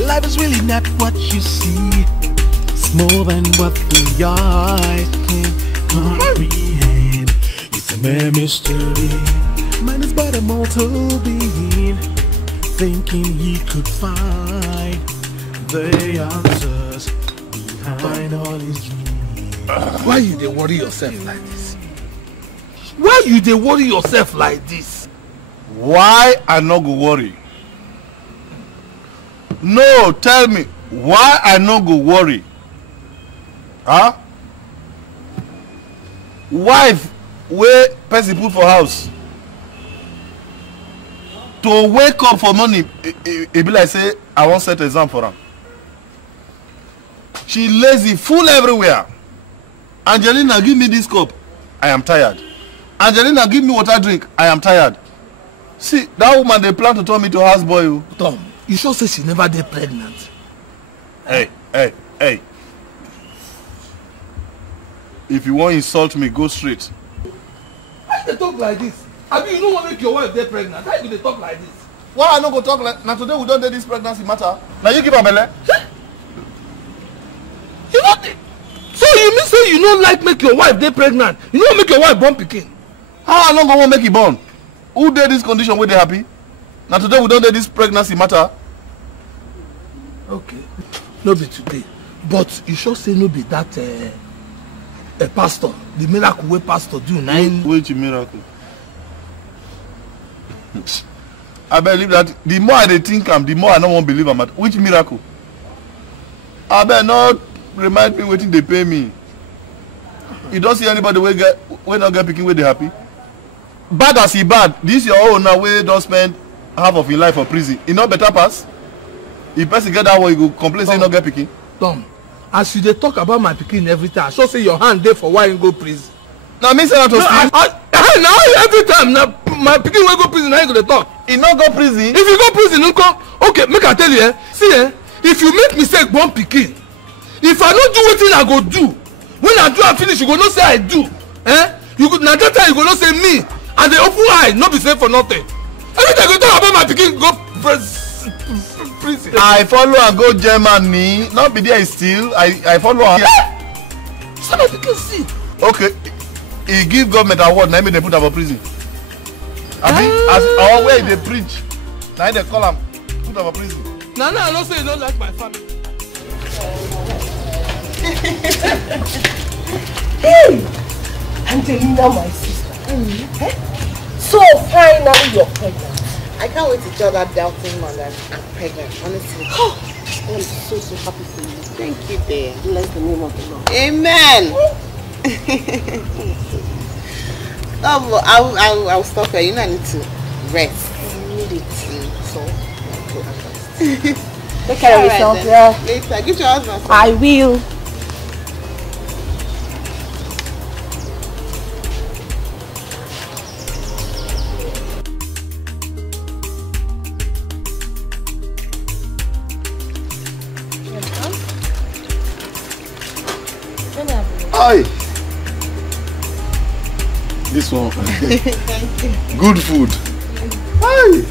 life is really not what you see. It's more than what the eyes can comprehend. It's a mere mystery. Man is but a mortal being, thinking he could find the answers behind all his dreams. Why you dey worry yourself like this? Why you dey worry yourself like this? Why I no go worry? No, tell me why I no go worry? Huh? Wife wey person put for house to wake up for morning, e be like say I wan set exam for am. She lazy, full everywhere. Angelina, give me this cup. I am tired. Angelina, give me water drink. I am tired. See, that woman, they plan to turn me to houseboy. Tom, you sure say she never dey pregnant? Hey. If you want to insult me, go straight. Why you dey talk like this? Abi, you no wan make your wife dey pregnant? Why you dey talk like this? Why I no go talk like... Now today we don't do this pregnancy matter. Now you give her belle? You know, so you mean say you no like make your wife dey pregnant? You no make your wife born pikin? How I no go wan make it born? Who dey this condition wey dey happy? Now today we don't do this pregnancy matter. Okay, no be today, but you sure say no be that a pastor, the miracle wey pastor do na him. Which miracle? I believe that the more I dey think am, the more I no wan believe am. Which miracle? I bet not remind me wetin dey pay me. You don't see anybody wey not get pikin wey dey happy? Bad as he bad, this your own now wey don spend half of his life for prison. E no better pass? If person get that one, you go complain say not get pikin. Tom, as you dey talk about my pikin every time, I sure say your hand dey for why you go prison. Now me say that to see. Now every time na my pikin wey go prison, na you go dey talk. He no go prison. If you go prison, you come. Okay, make I tell you, see, if you make mistake born pikin, if I no do wetin I go do, when I do am finish, you go know say I do. You go na that time you go know say me. And the open eye, not be safe for nothing. Every time you talk about my pikin, go prison. I follow and go Germany. Not be there still. I follow her. So my pikin see. Okay. He give government award. Now they put her for prison. I mean, as our way they preach. Now they call him put her for prison. Now I don't say you don't like my family. Hey, Angelina, my sister. So finally you're pregnant. I can't wait to tell that doubting man that I'm pregnant, honestly. I'm so happy for you. Thank you, dear. Bless the name of the Lord. Amen. I'll stop here. You know I need to rest. I need it. So, take care of yourself, yeah. Later. Give your husband some. I will. Hi. This one. Good food. Hi.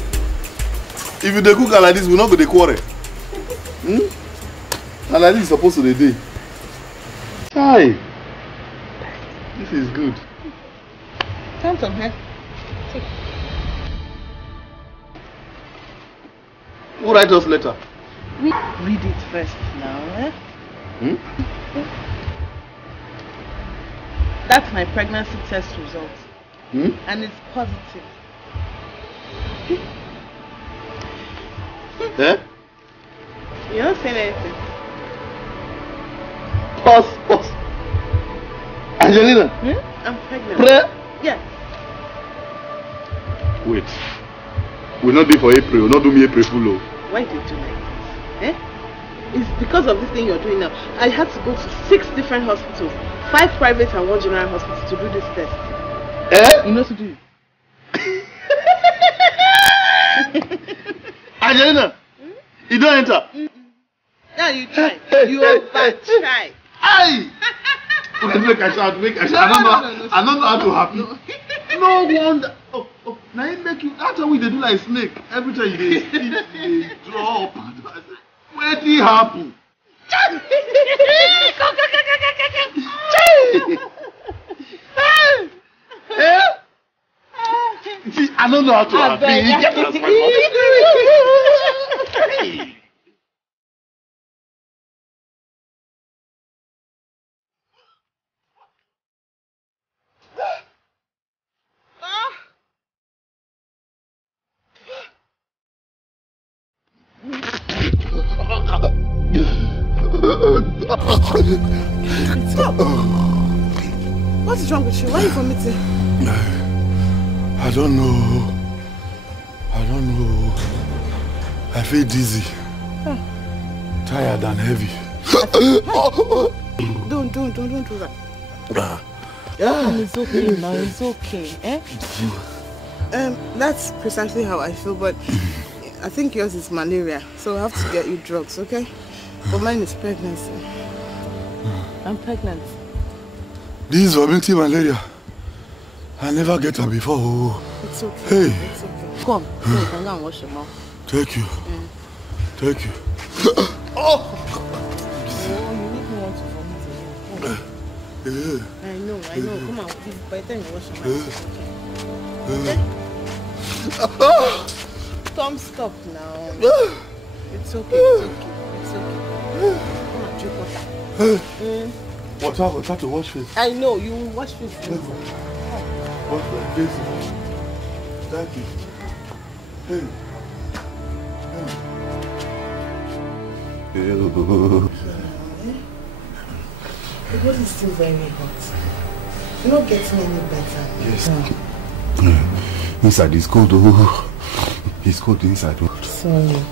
If you dey cook like this, we not go dey quarrel. And like this is supposed to be day. Hi. This is good. Tonto, huh? Who write us letter? Read it first now, eh? That's my pregnancy test result. And it's positive. Eh? You don't say anything. Pause. Angelina. I'm pregnant. Pray. Yes. Wait. We'll not do for April. We'll not do me April Fool. Why did you do like this? It's because of this thing you're doing now. I had to go to 6 different hospitals, 5 private and 1 general hospital to do this test. You know to do it. Angelina, you don't enter. Yeah, you try. You over try. Aye. Make a shout. I don't know how to happy. No wonder. Oh, Oh, now it make you, that's how we do like snake. Every time you speak, they drop. Where did it happen? See, I don't know how to happy. What is wrong with you? Why are you vomiting? I don't know. I feel dizzy. Tired and heavy. Don't do that. It's okay now, it's okay. That's precisely how I feel, but I think yours is malaria, so I have to get you drugs, okay? But mine is pregnancy. I'm pregnant. This is vomiting malaria. I never get her before. It's okay. Hey. It's okay. Come, so you can go and wash your mouth. Thank you. Thank you. Oh, you make me want to vomit again. I know. Come on, by the time you wash your mouth. Okay? Tom, stop now. It's okay. Come on, drink water. Water to wash face. I know, you will wash face. Wash my face. Thank you. Hey. The body is still very hot. You're not getting any better. Yes. Inside is cold. It's cold inside. Sorry.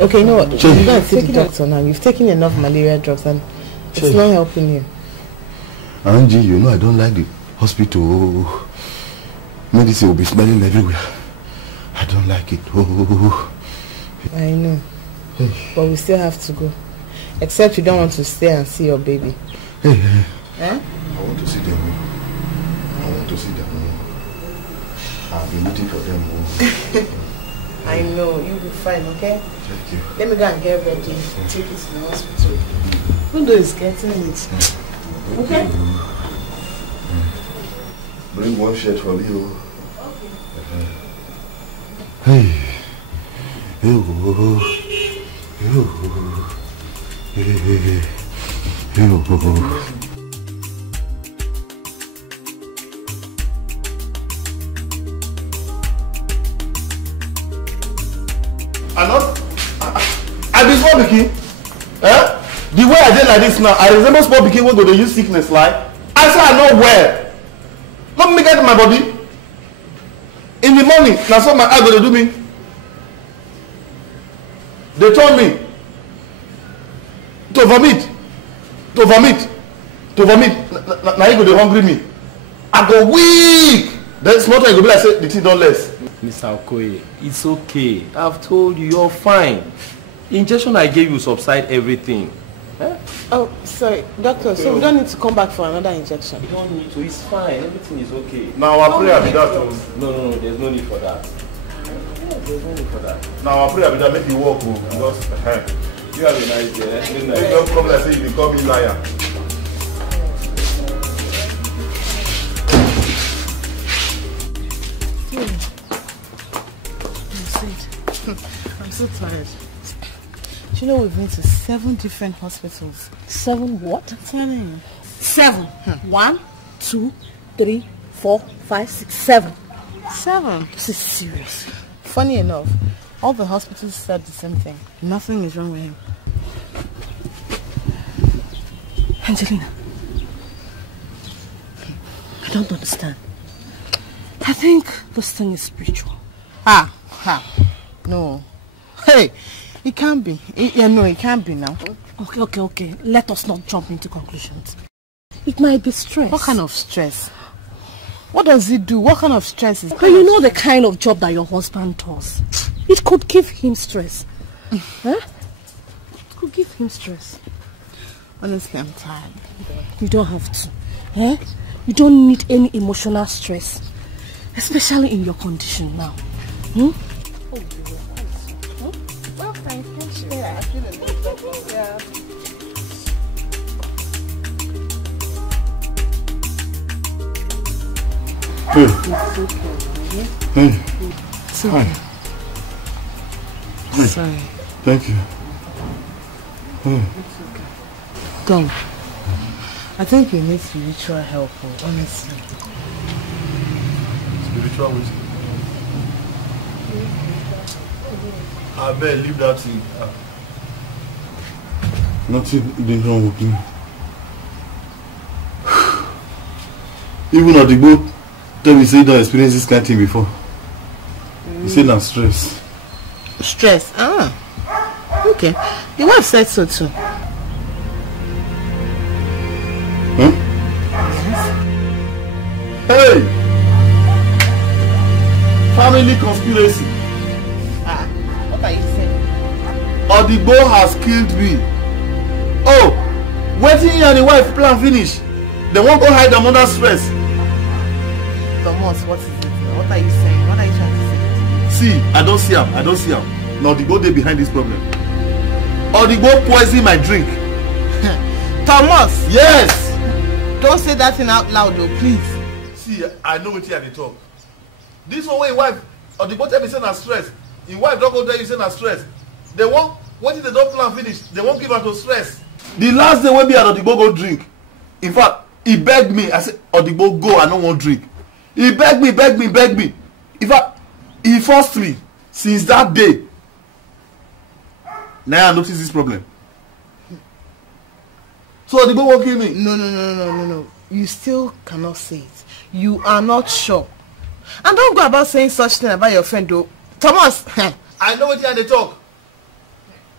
Okay, you know what? You're going to see the doctor now. You've taken enough malaria drugs and it's not helping you. Angie, you know I don't like the hospital. Medicine will be smelling everywhere. I don't like it. I know. But we still have to go. Except you don't want to stay and see your baby. Hey. Huh? I want to see them. I've been waiting for them. I know. You'll be fine, okay? Thank you. Let me go and get ready. Take it to the hospital. Even though it's getting it. Okay? Bring one shirt for you. Okay. Hey. I be small pikin. The way I did like this now, I resemble small pikin wey go dey use sickness like. I say I no well. Not me get my body. In the morning, na so my eye go dey do me. They told me to vomit. Now you go dey hungry me. I go weak. Then small time go be like say the thing don less. Mr. Okoye, it's okay. I've told you, you're fine. The injection I gave you subside everything. Oh, sorry, doctor. So we don't need to come back for another injection. You don't need to. It's fine. Everything is okay. Now our prayer be that. No. There's no need for that. There's no need for that. Now our prayer be that make you walk because you have a nice day. You don't come like say you become a liar. I'm so tired. Do you know we've been to 7 different hospitals? 7 what? I'm telling you. 7. 1, 2, 3, 4, 5, 6, 7. 7. This is serious. Funny enough, all the hospitals said the same thing. Nothing is wrong with him. Angelina, I don't understand. I think this thing is spiritual. No. Hey, it can't be. No, it can't be now. Okay. Let us not jump into conclusions. It might be stress. What kind of stress? What does it do? What kind of stress is it? But you know the kind of job that your husband does. It could give him stress. Huh? It could give him stress. Honestly, I'm tired. You don't have to. Eh? You don't need any emotional stress, especially in your condition now. Hmm? Oh, you were quite. Well, thank you. Yeah, I feel a little better. Yeah. Hey. It's okay. Hey. It's okay. Hey. Sorry. Thank you. Hey. It's okay. Tom, I think you need spiritual help, honestly. Spiritual wisdom. I bet leave that thing. Nothing is wrong with me. Even at the boat, tell me say you don't experience this kind of thing before. You say na stress. Stress? Ah. Okay. The wife said so too. Huh? Yes. Hey! Family conspiracy. Ah, what are you saying? Odigbo has killed me. Oh! Waiting you and the wife plan finish. They won't go hide them under stress. Thomas, what is it? What are you saying? What are you trying to say? See, I don't see him. I don't see him. Now Odigbo dey behind this problem. Odigbo poison my drink. Thomas! Yes! Don't say that thing out loud though, please. See, I know what you are the talk. This one way wife, Odigbo tell me say na stress. Your wife don't go tell you say na stress. They won't, what if they don't plan finish? They won't give her to stress. The last day when me and Odigbo go drink, in fact, he begged me. I said, Odigbo, go, I don't want drink. He begged me. In fact, he forced me. Since that day, now I notice this problem. So Odigbo won't kill me. No. You still cannot say it. You are not sure. And don't go about saying such thing about your friend though. Thomas! I know what you and they talk.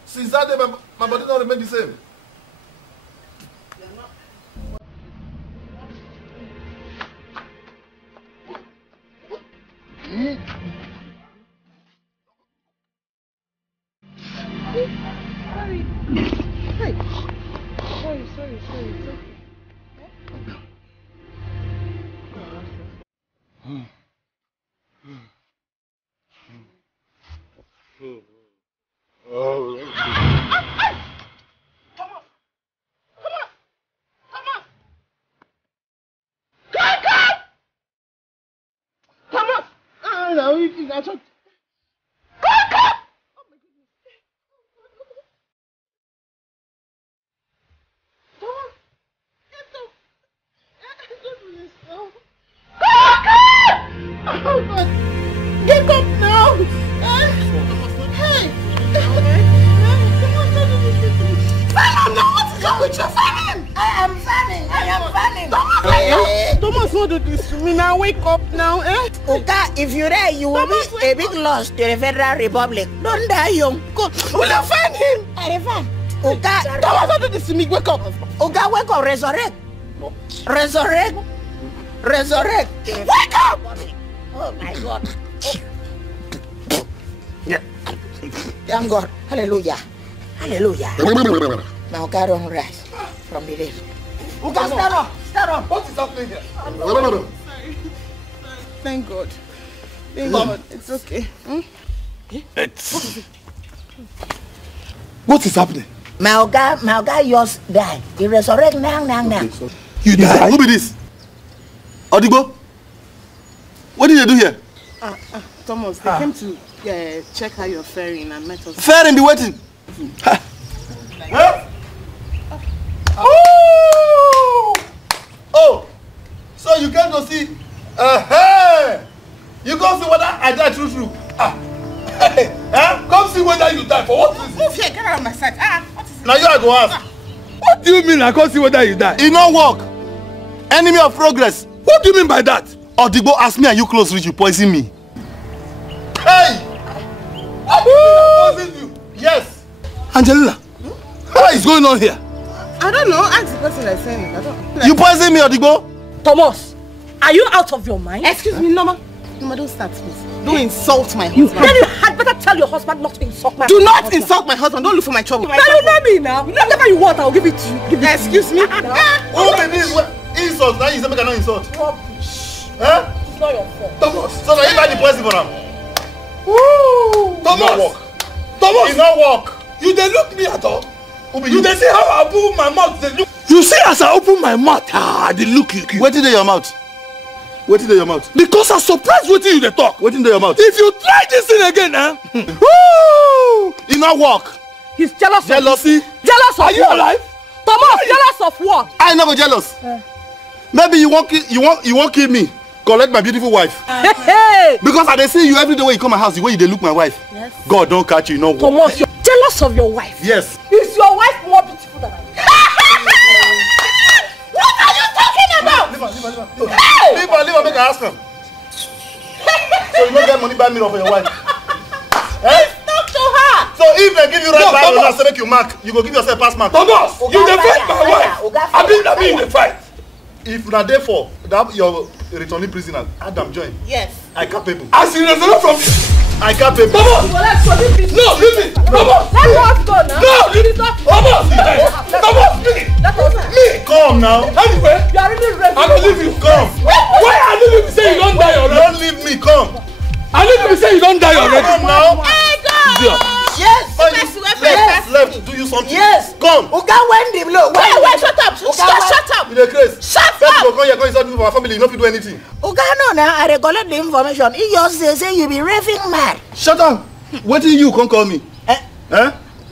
Since that day, my body don't remain the same. Sorry. It's okay. Thomas! No, you can just... Oh God! Get up now! Hey! Simon, now what is wrong with you, Simon? I am fanning. Thomas, don't do this to me now. Wake up now, eh? Oga, if you're there, you will be a big loss to the Federal Republic. Don't die young. Go. Will you find him? I refund. Oga, Thomas, don't do this to me. Wake up. Oga, wake up. Resurrect. Wake up! Oh my God. Thank God. Hallelujah. Now carry on rise from the dead. Oga, stand up. What is happening here? Sorry. Thank God. It's okay. Hmm? What is happening? My Oga just died. He resurrect now. Okay, so you died? Who be this? Odigbo? What did they do here? Thomas, they came to check how you're faring and met us. Faring be waiting. Well? Oh! So you came to see... You come see whether I die true. Come see whether you die. For what reason? Move here, get out of my sight. What is it? Now you are going to ask. What do you mean I can't see whether you die? It no work. Enemy of progress. What do you mean by that? Odigbo ask me and you close reach, you poison me. Hey! I poisoned you. Yes. Angelina, what is going on here? I don't know. Ask the person that's saying it. I don't. You poison me, Odigbo. Thomas, are you out of your mind? Excuse me, Norma. Norma, don't start, please. Don't insult my husband. Then you had better tell your husband not to insult my husband. Do not husband. insult my husband. Don't look for my trouble. Now you know me now. Whatever you want, I'll give it to you. Excuse me. Who be this? Insult, now you say make I not insult. Rubbish. Eh? It's not your fault. Thomas. So now you buy the poison for him. Woo! It not Thomas. work. Thomas. It not work. You dey look me at all? You dey see how I open my mouth dey look? You see as I open my mouth, dey look you. Wetin dey your mouth? Wetin dey your mouth? Because I surprised wetin you dey talk. Wetin dey your mouth? If you try this thing again, Woo! It not work. He's jealous. Jealousy. Jealous of Are you what? alive? Thomas, jealous of what? I never jealous. Maybe you won't kill me. Collect my beautiful wife. Hey! Because I dey see you every day when you come my house, the way you dey look my wife. Yes. God don't catch you, no work. Thomas, you're jealous of your wife. Yes. Is your wife more beautiful than I am? What are you talking about? Leave her, make her ask him. So you don't get money buy mirror for your wife. Eh? Talk to her. So if they give you right back, you say make you mark, you go give yourself pass mark. Thomas, you dey fight my wife. I mean you dey fight. If na dey for that your returning prisoner, Adam join. Yes. I capable. As you resolve from I capable. Thomas! No, leave me! Thomas! Let us go now. No, leave me! Thomas! Thomas, me! Let us go. Me! Come now. Anyway, You are really ready. I don't leave you. Come. Why I leave you say you don't die already? Don't leave me. Come. I leave you say you don't die already. Come now. Yeah. Yes. Left. Do you something? Yes. Come. Oga when the blow. Wait, shut up. Shut up. You dey craze. Shut First up. go come here, go inside people for our family. You no fit do anything. Oga no na I recollect the information. He just say you be raving mad. Shut up. Wetin you come call me? Eh?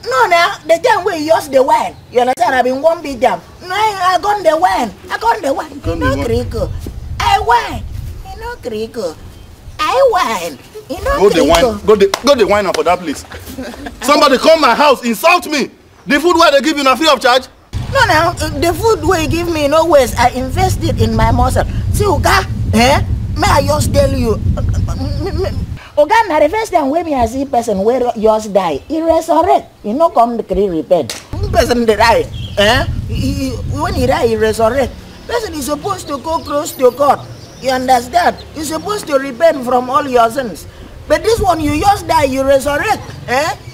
No na the time wey you use the wine. You understand? I been one beat them. No, I got the wine. You no gree go. I wine. You no gree go. I wine. You no gree go. Go the wine for that place. Somebody come my house, insult me. The food where they give you na free of charge? No, now the food wey you give me no waste. I invested in my muscle. See, Oga, may I just tell you, Oga, na the first time wey me I see person wey just die, he resurrect. He no come to repent. Person dey die, when he die, he resurrect. Person is supposed to go close to God. You understand? You're supposed to repent from all your sins. But this one, you just die, you resurrect.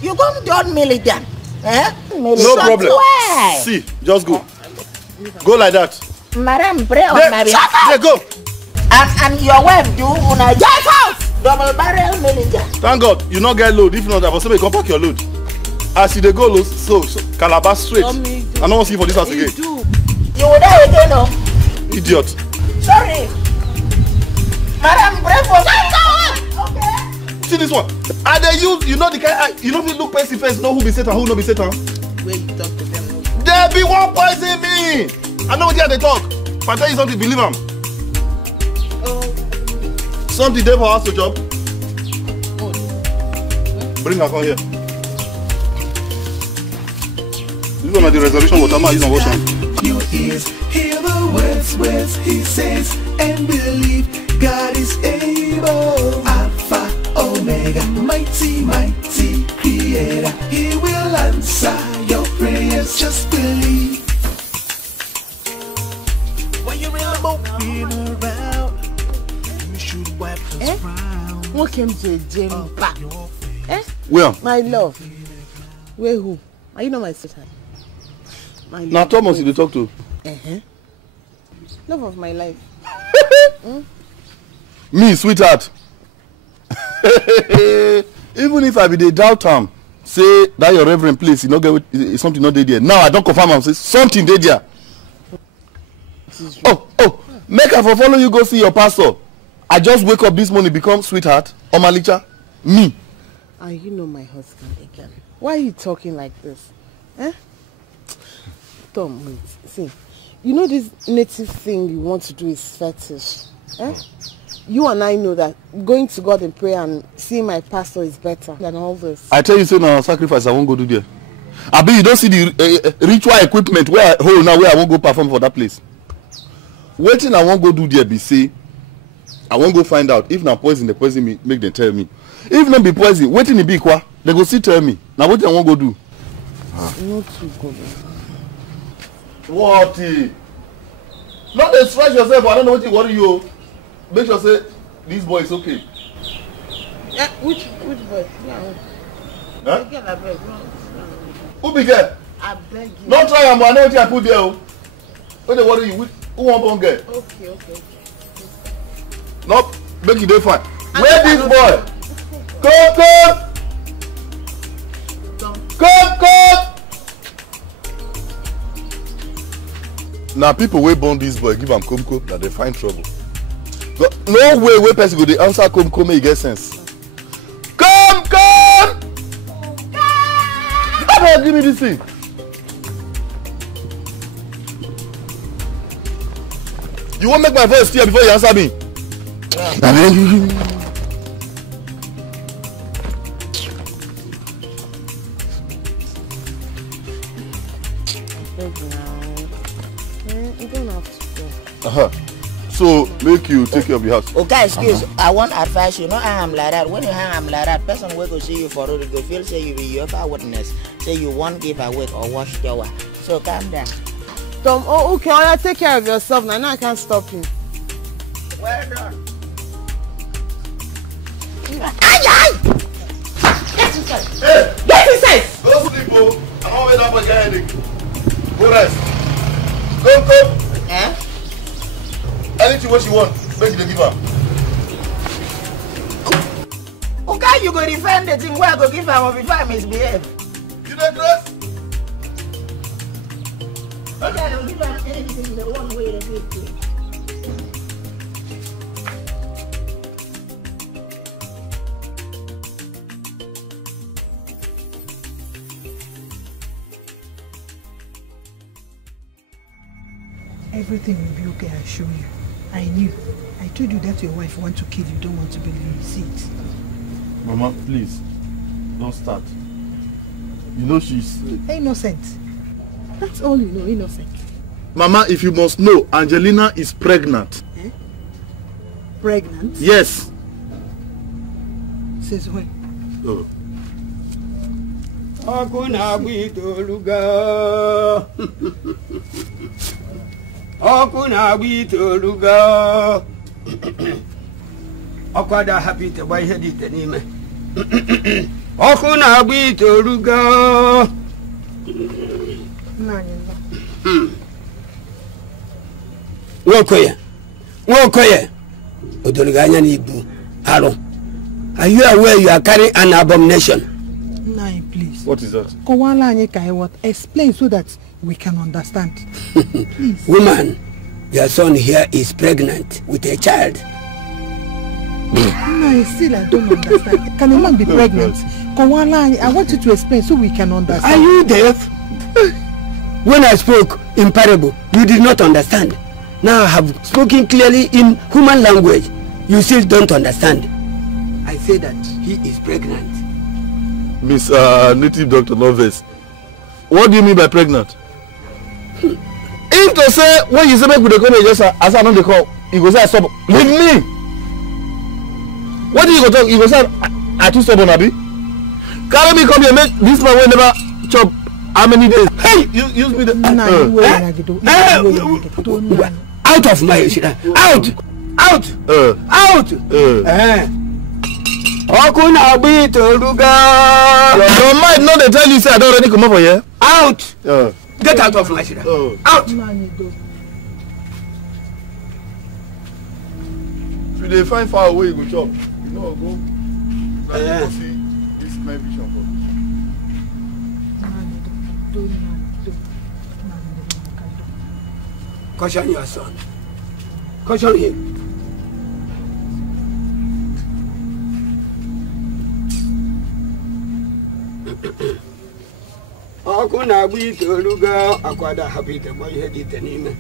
You come turn militant. No problem. Why? See, just go. Go like that. Madam, pray on my behalf. There, go. And your wife do una get out. Double barrel militant. Thank God, you not get load. If not, I will say, come pack your load. As you dey go load, so Calabar straight. I don't want to see you for this house again. You will die again, no? Idiot. Sorry. Madam, pray for me. Okay. See this one. And they use, you know the kind, you know if you look face to face, know who be Satan, who no be Satan. Where you talk to them? There be one poison me. I know what they talk. If I tell you something, believe them. Something there for us to job. Bring her come here. This one is the resolution water man use on ocean. Your ears hear the words he says, and believe God is able. Alpha, Omega, mighty creator. He will answer your prayers, just believe. When you're moping around, you should wipe the frown. What came to a gym back? Where? My love. Where who? Are you not my sister? My Now Thomas you dey talk to. Love of my life. Me, sweetheart. Even if I be dey doubt am, say that your reverend place, you no get something not dey there. Now I don't confirm am, say something dey there. Oh, make I for follow you go see your pastor. I just wake up this morning, become sweetheart, Omalicha, me. Are you know my husband again? Why are you talking like this? Tom, wait, see. You know this native thing you want to do is fetish. You and I know that going to God in prayer and seeing my pastor is better than all this. I tell you, say no sacrifice I won't go do there. I bet you don't see the ritual equipment where I hold now where I won't go perform for that place. Waiting I won't go do there be say I won't go find out if na poison they poison me, make them tell me. If not be poison, waiting it be qua, they go still tell me. Now what I won't go do? Not too good. What? Not dey stress yourself, I don't know what you worry you. Make sure say this boy is okay. Which boy? Huh? Again, I beg. Who be there? I beg you. Don't try am, I know what I put there. When they worry you, Who want one girl? Okay. No, make it fine. Where this boy? Come! Now people wey born this boy give am come that they find trouble. No way wey person go dey answer come make e get sense. Come! Come! Give me this thing. You won't make my voice clear before you answer me. You don't have to go. So make you take care of the house. Okay, excuse. I want advice. You know I am like that. When you hang am like that, person will go see you for road go feel say you be your witness. Say you won't give away or wash shower. So calm down. Tom, oh okay, I'll take care of yourself now. Now I can't stop you. Well done. Ay! Get inside! Hey! Get inside! Go sleep, oh. I'm not waiting for your headache. Go rest. Come. Eh? Anything what you want, make the give her. Okay, you go defend the thing where I go give her before I misbehave. You don't dress? Okay, I don't give her anything the one way to give to. Everything will be okay, I assure you. I knew. I told you that your wife wants to kill you, don't want to believe me. See it. Mama, please, don't start. You know she's... Innocent. That's all you know, innocent. Mama, if you must know, Angelina is pregnant. Eh? Pregnant? Yes. Says when? Oh. Okuna bitoluga Okwada happy to buy head it anime Okuna bitoluga Wokoye Odoluganya ni ibu Aro. Are you aware you are carrying an abomination? Nine, please. What is that? Explain so that we can understand. Please. Woman, your son here is pregnant with a child. No, still I don't understand. Can a man be pregnant? Kowala, I want you to explain so we can understand. Are you deaf? When I spoke in parable, you did not understand. Now I have spoken clearly in human language. You still don't understand. I say that he is pregnant. Miss Native Doctor Novice, what do you mean by pregnant? If to say when you say make we dey come just as I know they call, you go say I stop. Leave me. What do you go talk? You go say I too stubborn, abi? Carry me come here, make this man will never chop how many days? Hey, you use me the out of my out. Okuna bitoluga. Your mind no dey tell you say I don't already come up for here. Out. Get out of my shida. Out. If you dey find far away, you go chop. You know go. Like you see this my vision for. Caution your son. Caution him. Okuna bitoluga akwada happy to buy head it anime.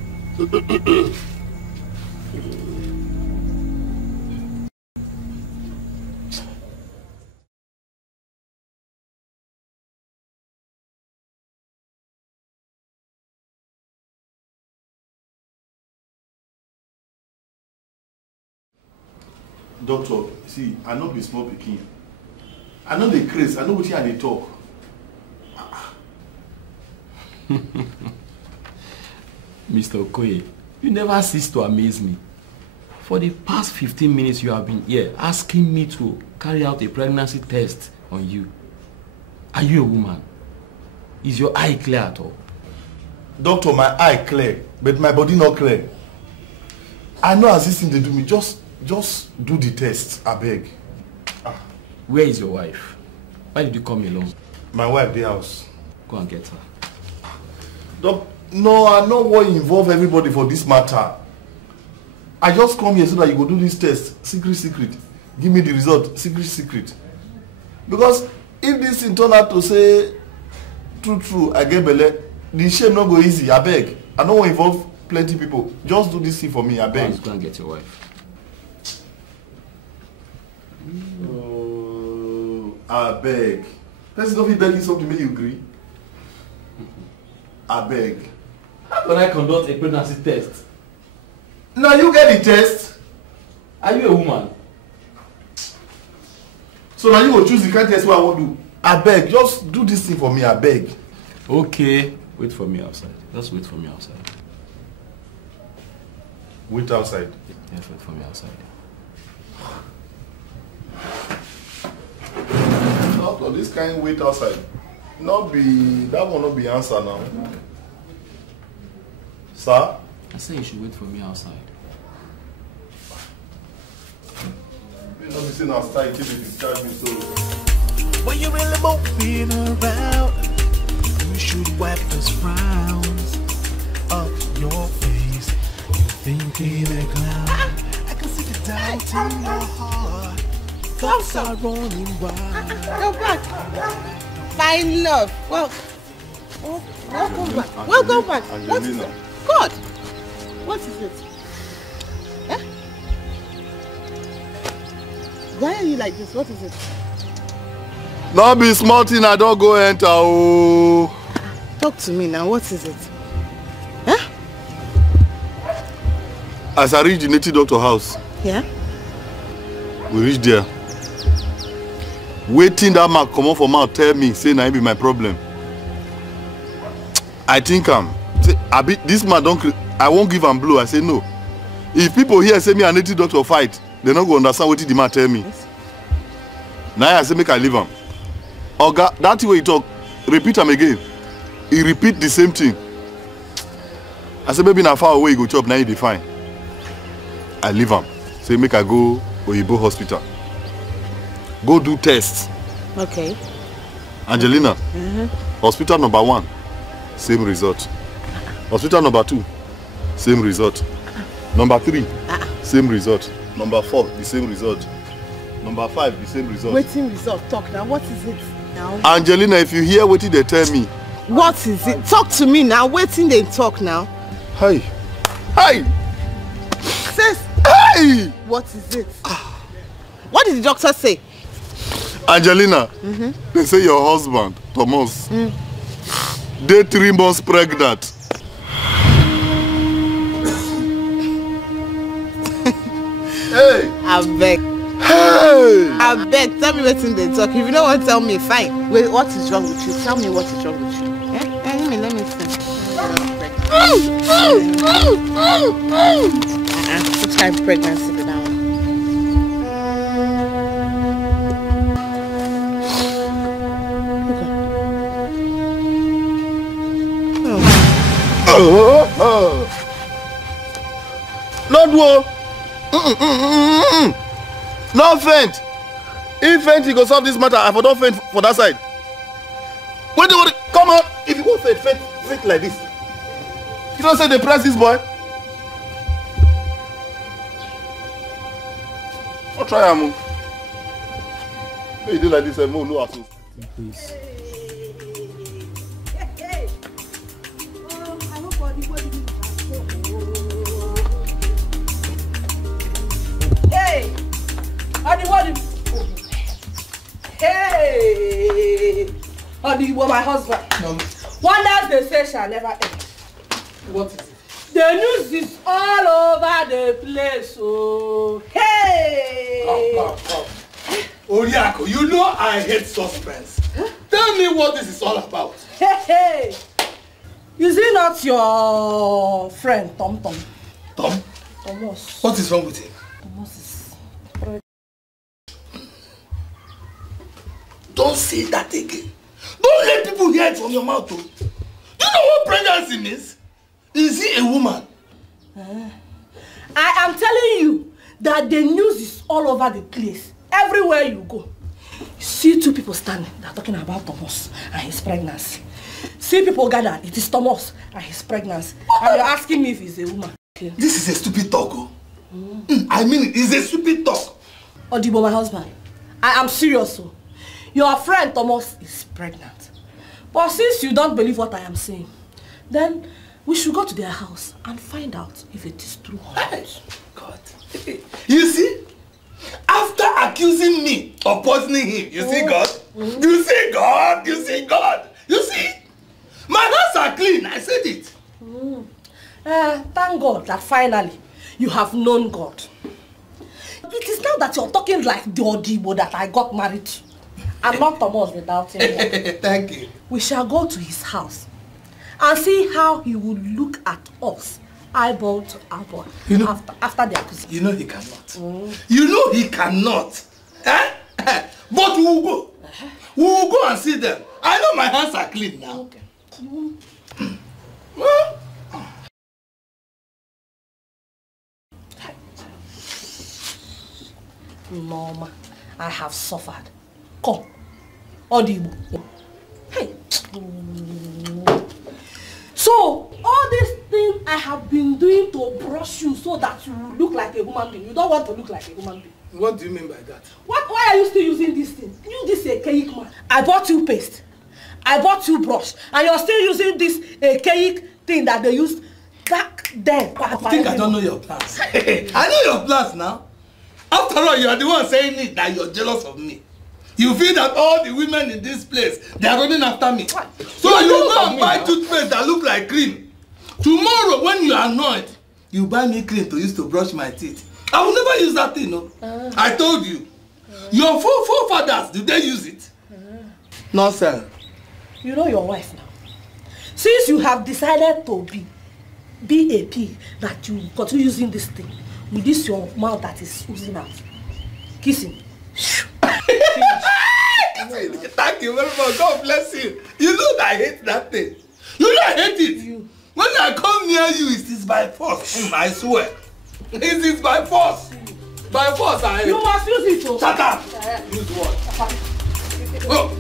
Doctor, see, I know be small pikin. I know the craze, I know what I dey talk. Mr. Okoye, you never cease to amaze me. For the past 15 minutes you have been here asking me to carry out a pregnancy test on you. Are you a woman? Is your eye clear at all? Doctor, my eye clear, but my body not clear. I know as this thing they do me. Just do the test, I beg. Where is your wife? Why did you come alone? My wife, the house. Go and get her. No, I no want to involve everybody for this matter. I just come here so that you go do this test. Secret. Give me the result. Secret. Because if this thing turn out to say true, I get belle, the shame not go easy. I beg. I don't want to involve plenty people. Just do this thing for me. I beg. Go and get your wife. Oh, I beg. Let's not be begging something to make you agree. I beg. How can I conduct a pregnancy test? Now you get the test. Are you a woman? So now you will choose the kind of test what I want to do. I beg, just do this thing for me, I beg. Okay, wait for me outside. Just wait for me outside. Wait outside? Yes, wait for me outside. Doctor, this kind wait outside. That will not be answer now. Sir? I said you should wait for me outside. You know, be sitting outside, keep it discharge me so. When you're really moving around, you should wipe those frowns off your face. You're thinking a clown. I can see the doubt in your heart. Thoughts are running wild. Go back. My love. Welcome back. Welcome back. What is it? God. What is it? Eh? Why are you like this? What is it? Not be small thing, I don't go enter. Oh. Talk to me now. What is it? Eh? As I reach the native doctor house. Yeah? We reach there. Waiting that man come out for mouth tell me, say na be my problem. I think this man I won't give him blow. I say no. If people here say me and native doctor fight, they not go understand what the man tell me. Yes. Now I say make I leave him. Oga, that way he talk, repeat him again. He repeat the same thing. I say maybe na far away he go chop, now he define. I leave him. Say make I go Oyibo hospital. Go do tests. Okay. Angelina, hospital number 1, same result. Hospital number 2, same result. Number 3, same result. Number 4, the same result. Number 5, the same result. Waiting result. Talk now. What is it now? Angelina, if you hear what they tell me. What is it? Talk to me now. Waiting they talk now. Hey. Sis. Hey. What is it? What did the doctor say? Angelina, they say your husband, Thomas, they're 3 months pregnant. Hey! I beg. Hey! I beg. Tell me what's in the talk. If you don't want to tell me, fine. Wait, what is wrong with you? Tell me what is wrong with you. Let me see. Which kind of pregnancy did I want? Not wo. No faint. If faint, you go solve this matter. I for don't faint for that side. Wait, come on. If you go faint like this. You don't say they press this boy. I'll try Amu. You do like this, Amu. No assist. Please. Hey! Hey! My husband. Wonders they say shall never end. What is it? The news is all over the place. Oh, hey! Come. Oriako, you know I hate suspense. Huh? Tell me what this is all about. Hey! Is he not your friend, Tom? Tom? Thomas. What is wrong with him? Thomas is... Don't say that again. Don't let people hear it from your mouth. Do you know what pregnancy means? Is he a woman? I am telling you that the news is all over the place. Everywhere you go. You see two people standing. They're talking about Thomas and his pregnancy. See people gather. It is Thomas and his pregnancy. And you're asking me if he's a woman. Okay. This is a stupid talk. Oh. I mean, it's a stupid talk. Odibo, my husband, I am serious. So. Your friend Thomas is pregnant. But since you don't believe what I am saying, then we should go to their house and find out if it is true or not. God. You see? After accusing me of poisoning him, you see God? You see God? You see God? You see? My hands are clean, I said it. Thank God that finally you have known God. It is now that you're talking like the Odibo that I got married to. I'm not Thomas without him. Thank you. We shall go to his house and see how he will look at us, eyeball to eyeball, you know, after the accusation. You know he cannot. You know he cannot. Eh? But we will go. We will go and see them. I know my hands are clean now. Okay. Norma, I have suffered. Come, Odibo. Hey. So, all these things I have been doing to brush you so that you look like a human being. You don't want to look like a human being. What do you mean by that? Why are you still using this thing? You this archaic man. I bought you paste. I bought you brush. And you're still using this archaic thing that they used back then. I think I don't know your plans. I know your plans now. After all, you are the one saying it that you're jealous of me. You feel that all the women in this place, they are running after me. What? So you go and buy toothpaste that look like cream. Tomorrow, when you are annoyed, you buy me cream to use to brush my teeth. I will never use that thing, no. I told you. Your forefathers, did they use it? No, sir. You know your wife now. Since you have decided to be a pig, that you continue using this thing, with this your mouth that is oozing out. Kiss him. Thank you very much. God bless you. You know that I hate that thing. You know I hate it. When I come near you, it is by force. I swear. It is by force. By force I hate. You must use it. Oh. Shut up. Use what? Oh,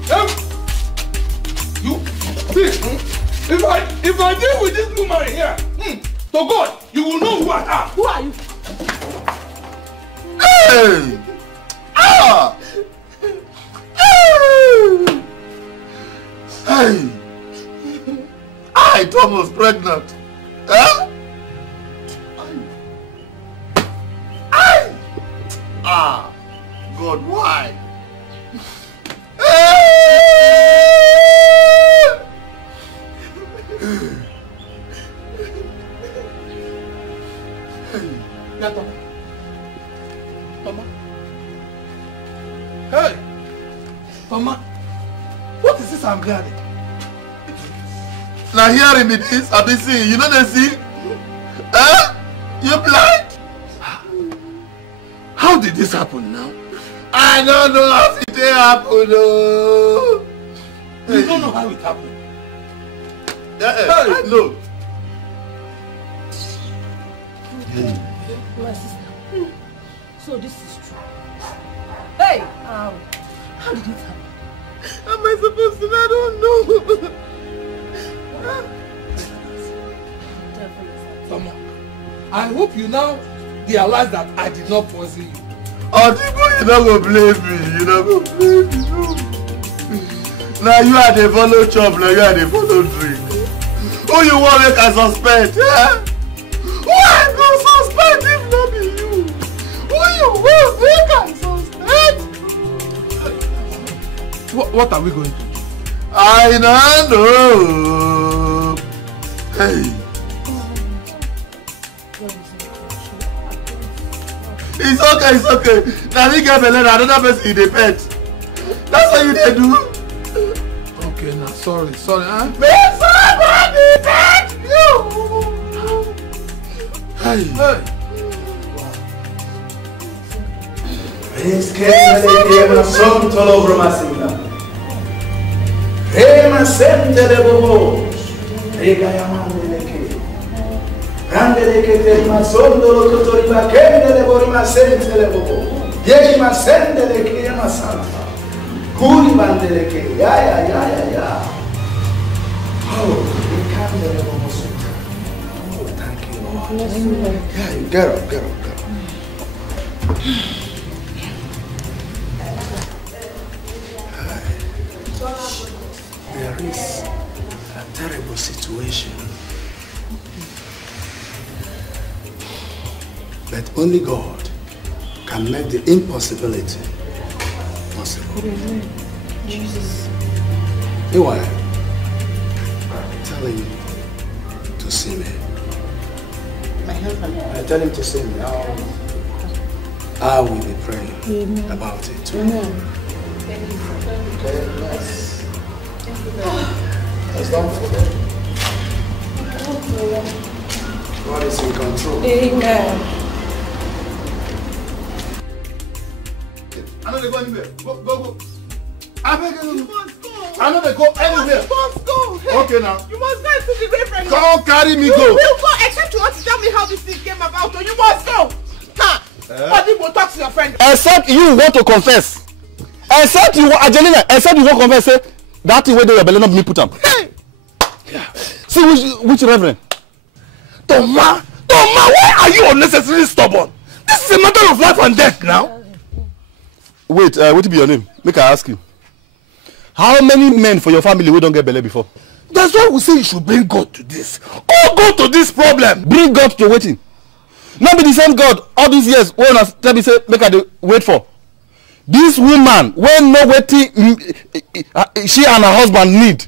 you see, if I deal with this woman here, to God, you will know who I am. Who are you? Hey! Ah! Hey! I Thomas pregnant. Huh? Ah! God, why? Mama. Hey! Mama, what is this I'm hearing? Now hearing it is, I've been seeing. You know they see? Huh? You blind? How did this happen now? I don't know how it happened. Oh. You don't know how it happened? I know. My sister. So this is true. Hey, how did it happen? Am I supposed to? I don't know. Mama, I hope you now realize that I did not poison you. Oh, people, you not gonna blame me. You not gonna blame me. Now you are the follow chop, now you are the follow drink. Who you want make I suspect? Yeah? Why go suspect if not be you? Who you want make I suspect? What are we going to do? I don't know. Hey. It's okay, it's okay. Now we get another person in the pet. That's what you did do. Okay, now sorry, huh? Make somebody pet you. Hey. Randele keterima sondolo kotorima kendele borima sentele bobo. Yeshima sendele kiyama santa. Kuri bandele ke ya. Oh, kandele bobo santa. Oh, thank you, Lord. Yeah, get up. There is a terrible situation. But only God can make the impossibility possible. Jesus. Meanwhile, tell him to see me. My husband. I tell him to see me. I will be praying about it. Amen. Okay, let's don't forget. God is in control. Amen. I know they go anywhere. Go. I beg you. You must go. I know they go anywhere. You must go. Hey, Okay now. you must go into the reverend. Come carry me You go. will go except you want to tell me how this thing came about. So you must go. Ha! But you will talk to your friend. Except you want to confess. Except you want Angelina. Except you want to confess. Say that thing where they were belly not me put them. Hey! Yeah. See which reverend? Toma, why are you unnecessarily stubborn? This is a matter of life and death now. Wait, what be your name? Make I ask you. How many men for your family we don't get belly before? That's why we say you should bring God to this. Oh, God to this problem. Bring God to waiting. Not be the same God all these years when I tell me say make I wait for. This woman when no waiting she and her husband need.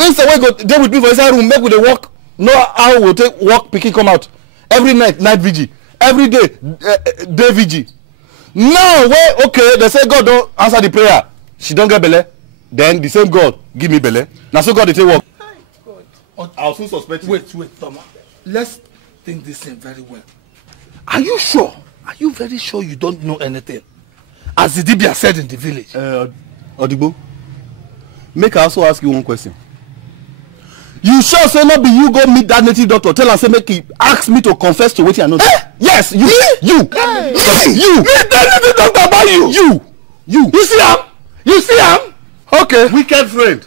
Instead we go dey with me for inside room make we dey work. Know how we take work pikin come out every night vigil, every day day vigil. Now where okay they say God don't answer the prayer, she don't get belle, then the same God give me belle. Now so God dey take work. I was so suspecting. Wait, Toma. Let's think this thing very well. Are you sure? Are you very sure you don't know anything? As the Dibia said in the village. Odigbo, make I also ask you one question. You sure say not be you go meet that native doctor tell her say make he ask me to confess to wetin I know? Yes, you. You. Meet that native doctor about you. You see him? You see him? Okay. Wicked friend.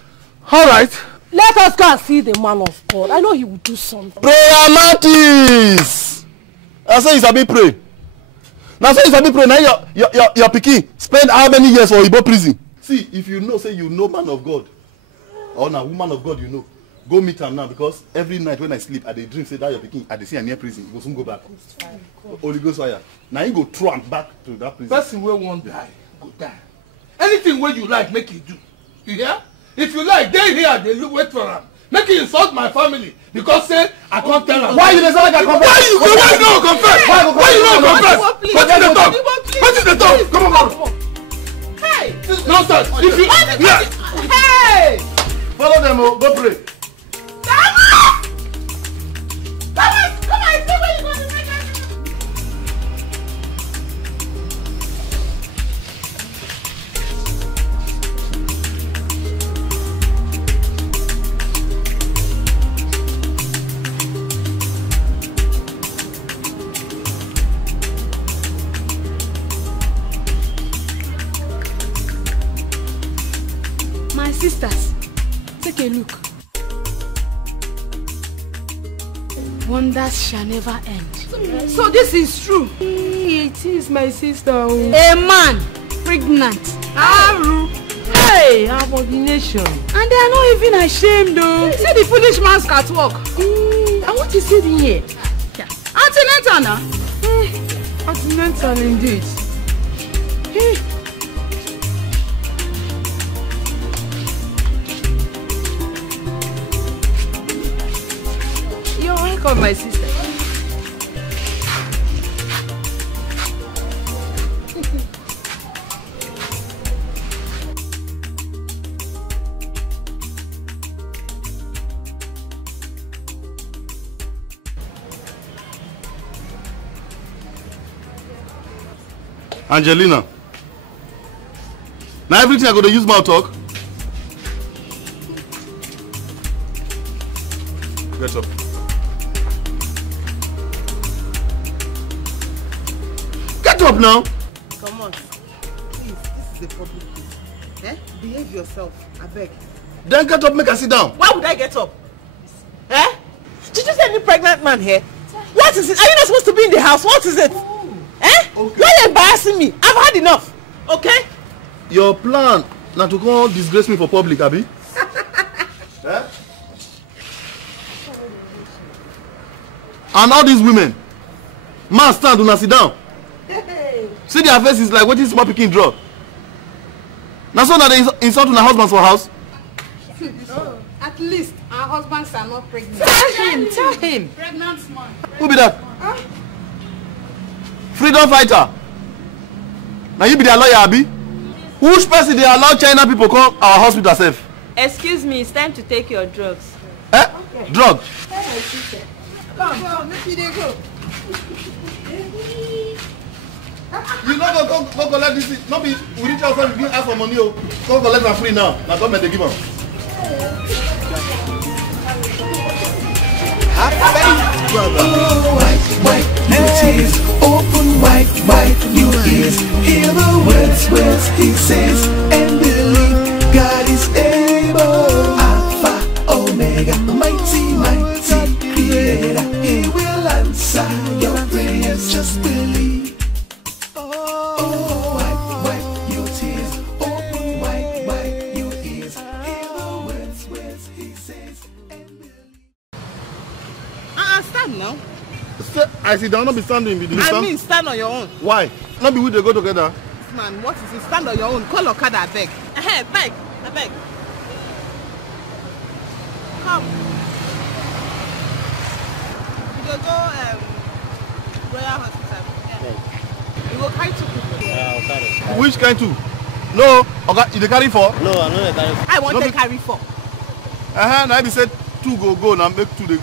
All right. Let us go and see the man of God. I know he will do something. Prayer mantis. I say you sabi pray. Now say you sabi pray. Now your pikin spend how many years for Igbo prison? See, if you know say you know man of God or na woman of God you know, go meet am now because every night when I sleep I dey dream say that your pikin I dey see am near prison. You go soon go back. Holy Ghost fire. Now you go throw am back to that prison. Person wey wan die go die. Anything wey you like make you do. You hear? If you like, dey here, dey look wait for am. Make you insult my family because say I can't tell am. Why you dey sound like I confess? Why you no confess? Why you no confess? What is the talk? What is the talk? Come on. Hey! Nonsense. If you Hey! Follow them, go pray. Come on, say where you going to make it. My sisters, take a look. Wonders shall never end. So this is true. It is, my sister. A man pregnant. Aru. Hey, abomination. And they are not even ashamed though. See the foolish man's catwalk. And what is it in here? Antenatal now. Continental indeed. Hey. You're welcome, my sister. Angelina. Now everything I go to use mouth talk. Get up. Get up now. Come on. Please, this is a public place. Eh? Behave yourself, I beg. Then get up, make her sit down. Why would I get up? Eh? Did you see any pregnant man here? What is it? Are you not supposed to be in the house? What is it? Eh? Okay. Why are you embarrassing me? I've had enough. Okay? Your plan now to go disgrace me for public, Abi? Eh? And all these women, man stand, do not sit down. See their faces like waiting small picking draw. Now so that they insult on her husband's for house. Oh, at least our husbands are not pregnant. Tell him. Pregnant man. Who be that? Huh? Freedom fighter. Now you be their lawyer, Abi? Which person they allow China people come our hospital safe? Excuse me, it's time to take your drugs. Eh? Okay. Drug? Come, let me go. You not go collect this. Not be we reach outside, we didn't ask for money. Go collect them free now. Now government they give them. Brother. White, your tears. Open white, your ears. Hear the words he says, and believe God is able. Alpha, Omega, mighty creator. He will answer your prayers, just believe. Oh, wipe your tears. Open white, your ears. Hear the words he says, and believe. Stand now. I sit down, not be standing. I mean, stand on your own. Why? Not be we they go together. Man, what is it? Stand on your own. Call Okada, I beg. I beg. Come. You go Royal Hospital. Yeah. You go carry 2 people. Yeah, I'll carry. Which kind 2? No, okay, you dey carry 4? No, I'm not carry 4. I want to carry 4. Now I be said 2 go now make 2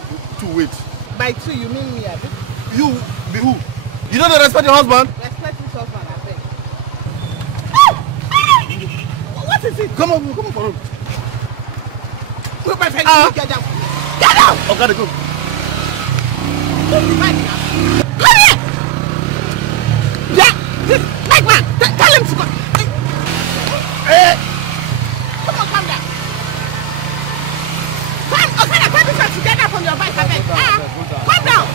wait. By 2 you mean me, Abi? You be who? You don't respect your husband? Respect this husband, I beg. What is it? Come on for room. Look, my friend, get down. Okay, go. Come here! Yeah, this big man, tell him to go. Hey! Come on, calm down. Come, put this one together from your bike, I beg. Calm down.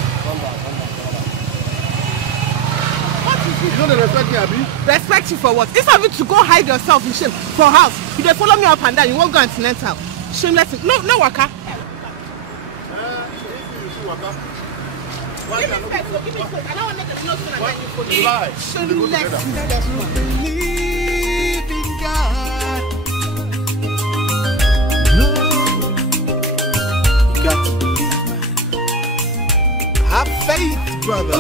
What is it? You don't respect me, Abi? Respect you for what? Instead of you to go hide yourself in shame for house, you dey follow me up and down, you won't go antenatal. Shameless. No waka. Give me space. I don't want to make a snow stone and then you follow me. Shameless. Believe in God. No, you got to believe, man. Have faith, brother. Oh,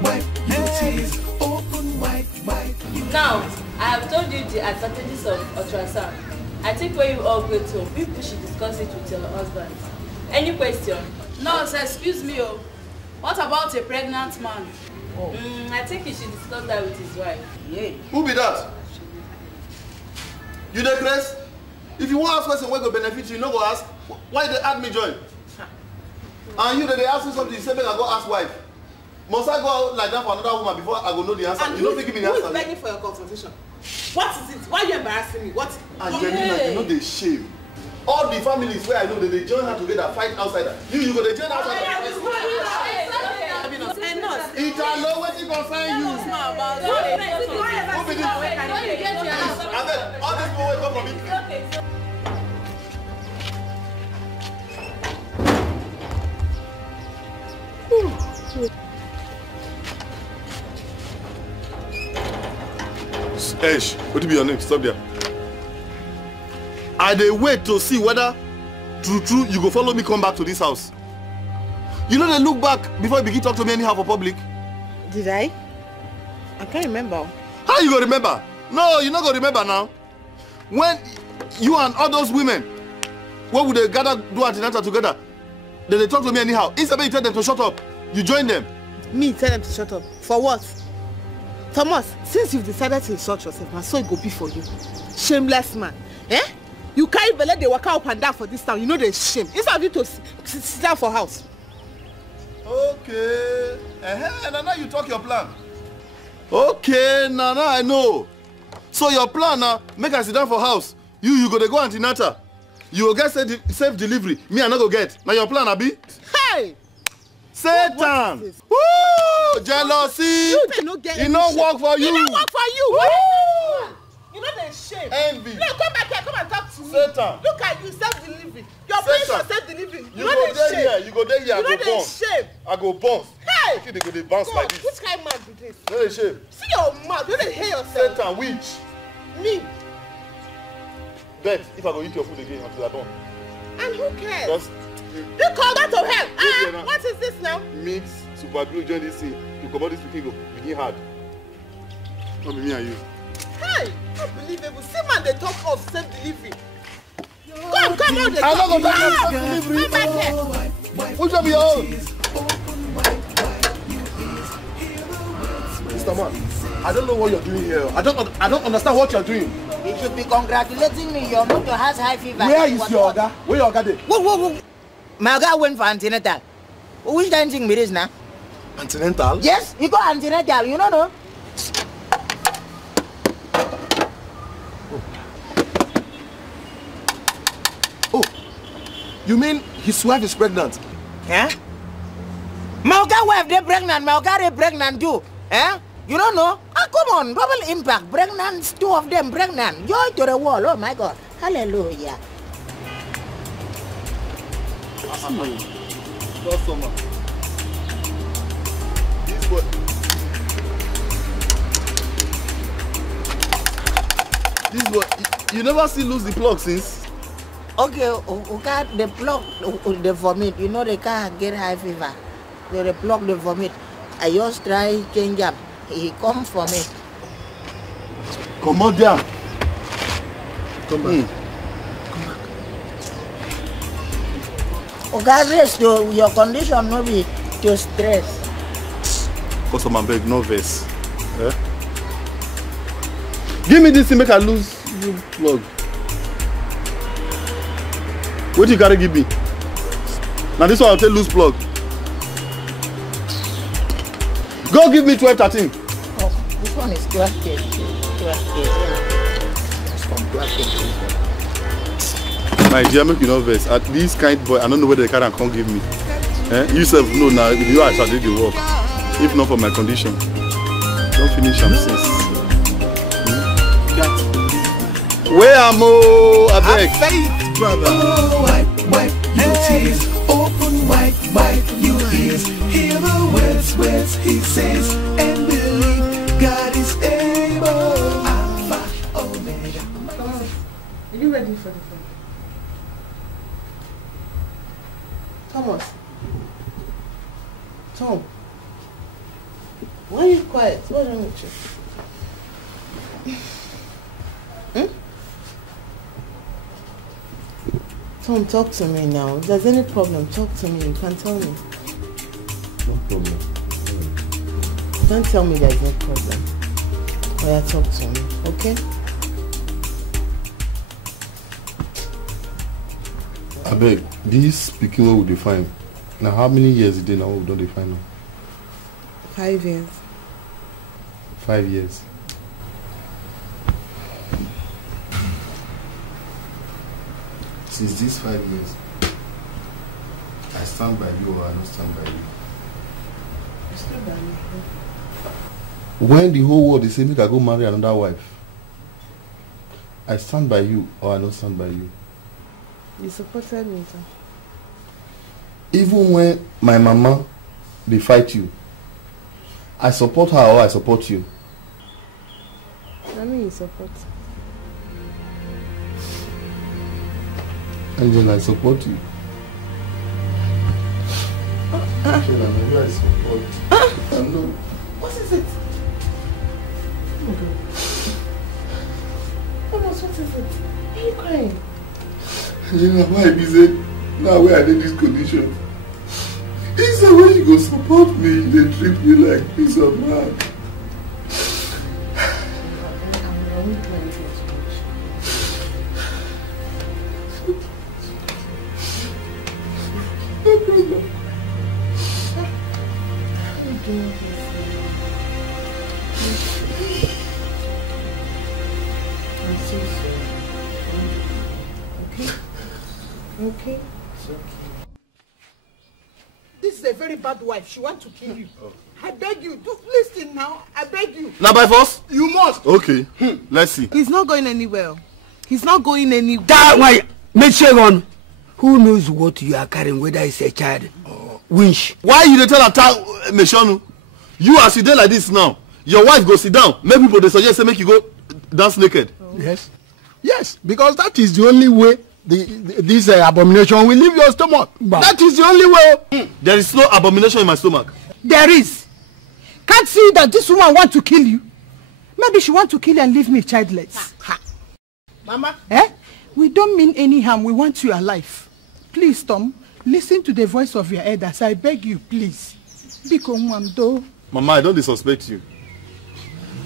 wipe your tears. Open white. Now, I have told you the advantages of ultrasound. I think when you all go to, people should discuss it with your husband. Any question? No, sir, excuse me. What about a pregnant man? Oh. I think he should discuss that with his wife. Yeah. Who be that? You dey Grace? If you want to ask question where go benefit you no go ask. Why they add me join? And you they ask you something, you say make I go ask wife. Must I go out like that for another woman before I go know the answer? And you don't give me the answer. Who is begging for your consultation? What is it? Why are you embarrassing me? What? Angelina, you know they shame. All the families where I know that they join her together, fight outside. You go they join outside. It's a low way to concern you. All this boy come from it. Ash, what will be your name? Stop there. I dey wait to see whether true you go follow me come back to this house. You know they look back before you begin talk to me anyhow for public. Did I? I can't remember. How you go remember? No, you not go remember now. When you and all those women, what would they gather do antenatal together? Then they talk to me anyhow. Instead you tell them to shut up, you join them. Me tell them to shut up? For what? Thomas, since you've decided to insult yourself, man, so it go be for you. Shameless man. Eh? You carry belle, they walk up and down for this town. You know there's shame. Instead of you to sit down for house. Okay. And now you talk your plan. Okay, now I know. So your plan now, make us sit down for house. You go to go antenatal. You will get safe delivery. Me, I not go get. Now your plan, Abi? Hey! Satan! Woo! Jealousy! You no get it no work for you. It no work for you. Woo! You know the shame. Envy. No, come back here. Come and talk to me. Satan. Look at you, self-delivery. Your place for self-delivery. You go there here. You go there here. You know the shame. I go bounce. Hey! Okay, they go they bounce like this. Which kind of man be this? No the shame. See your mouth. You don't hate yourself. Satan, which? Me. Bet if I go eat your food again until I done. And who cares? Just you call that to help. What is this now? Meet super glue join this thing. To come out this begin go begin hard. Not be me and you. Hey, unbelievable. See man, they talk of self-delivery. Come out. I'm not going to talk of self-delivery. Come back here. Which one be your own? Mr. Man, I don't know what you're doing here. I don't understand what you're doing. You should be congratulating me. Your motor has high fever. Where is your Oga? Where your Oga there? Whoa. My Oga went for antenatal. Which dancing me is now? Antenatal? Yes, you go antenatal. You know, no? Oh, you mean his wife is pregnant? Yeah? My Oga wife, they pregnant. My Oga, they pregnant too. Eh? You don't know? Ah, come on, double impact. Pregnant, two of them pregnant. Joy to the wall. Oh my God. Hallelujah. Customer. This boy. You never see lose the plug since? Okay, okay, the plug, the vomit. You know they can't get high fever. They plug the vomit. I just try change up. He come for me. Come on there. Come back. Come back. Okay, rest your condition no be to stress. Customer beg no verse. Eh? Give me this thing make I lose the plug. What you carry give me? Now this one I'll tell lose plug. Go give me 12, 13. Oh, this one is 12 days. 12 days. It's from 12 days. My dear, make you no verse. At this kind boy, I don't know whether they can come give me. Eh? You self know now. You are shall do the work. If not for my condition, don't finish am since. Where am I beg? Faith, brother. Oh, wipe your tears. Open, wipe your ears. Hear the words he says, and believe God is able. Alpha, Omega. Are you ready for the film? Thomas. Tom. Why are you quiet? What's wrong with you? Tom, talk to me now. If there's any problem, talk to me. You can tell me. No problem. Don't tell me there's no problem. Oh yeah, talk to me, okay? I beg, this speaking will be fine. Now how many years did they now don't they find now? 5 years. 5 years. Since these 5 years, I stand by you or I don't stand by you. I stand by you. When the whole world is saying make I go marry another wife, I stand by you or I don't stand by you. You supported me, sir. Even when my mama, they fight you, I support her or I support you. I mean you support. And then I support you. I support. I know. What is it? Oh my God. Thomas, what is it? Why are you crying? You know why I say now where I did this condition. He said when you go support me, they treat me like piece of man. No problem. Okay? It's okay. This is a very bad wife. She wants to kill you. Oh. I beg you. Listen now. I beg you. Now by force? You must. Okay. Let's see. He's not going anywhere. He's not going anywhere. That why, make sure on. Who knows what you are carrying, whether it's a child or winch. Why you dey tell her Meshonu? You as you dey like this now, your wife go sit down. Make people they suggest say make you go dance naked. Oh. Yes. Yes, because that is the only way this abomination will leave your stomach. Wow. That is the only way. There is no abomination in my stomach. There is. Can't see that this woman want to kill you. Maybe she want to kill you and leave me childless. Ha. Mama. Eh? We don't mean any harm. We want you alive. Please, Tom, listen to the voice of your elders. I beg you, please. Mama, I don't suspect you.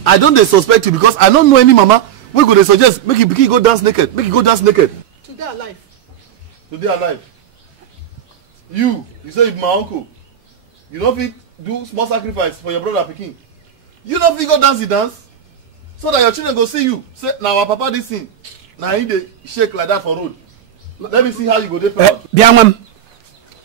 I don't suspect you because I don't know any mama. We go suggest make you go dance naked. Make you go dance naked. Today alive. Today alive. You say you be my uncle. You don't fit do small sacrifice for your brother Pikin. You don't fit go dance so that your children go see you. Say now our papa this thing. Now he dey shake like that for road. Let me see how you go dey proud. Biamam,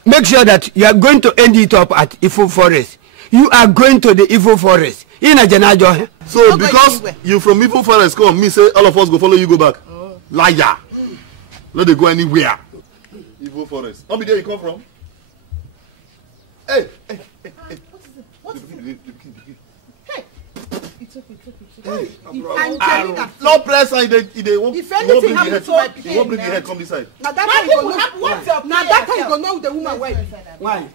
make sure that you are going to end it up at Ifo Forest. You are going to the Ifo Forest. In a Janajo. So because you from Ifo Forest come, me say all of us go follow you go back. Oh. Liar. Let they go anywhere. Ifo Forest. Not be there you come from. Hey. What is it? Hey. It's okay. No press and they won't. If anything happens to my Pikin, won't bring the head come this side. Now that time you go know the woman why. Why?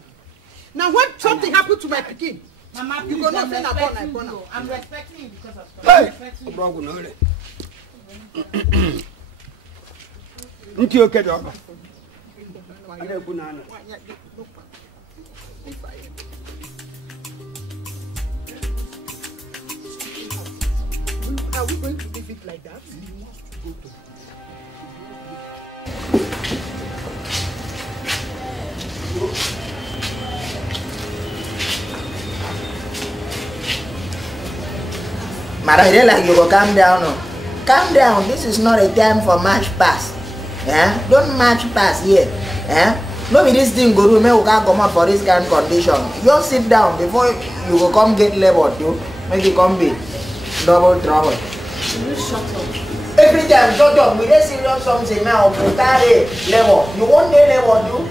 Now when something happened to my Pikin, Mama, you go know say na born. I'm respecting you because of that. Hey. Nti okay dog. Are we going to leave it like that? Madam, like you go calm down. No? Calm down. This is not a time for march pass. Yeah? Don't march pass here. Yeah? Maybe this thing go to me who can't come out for this kind of condition. Just sit down before you go come get labor too. Make you come be double trouble. You shut up. Every time shut up. We dey serious something now. We carry labor. You want the labor too?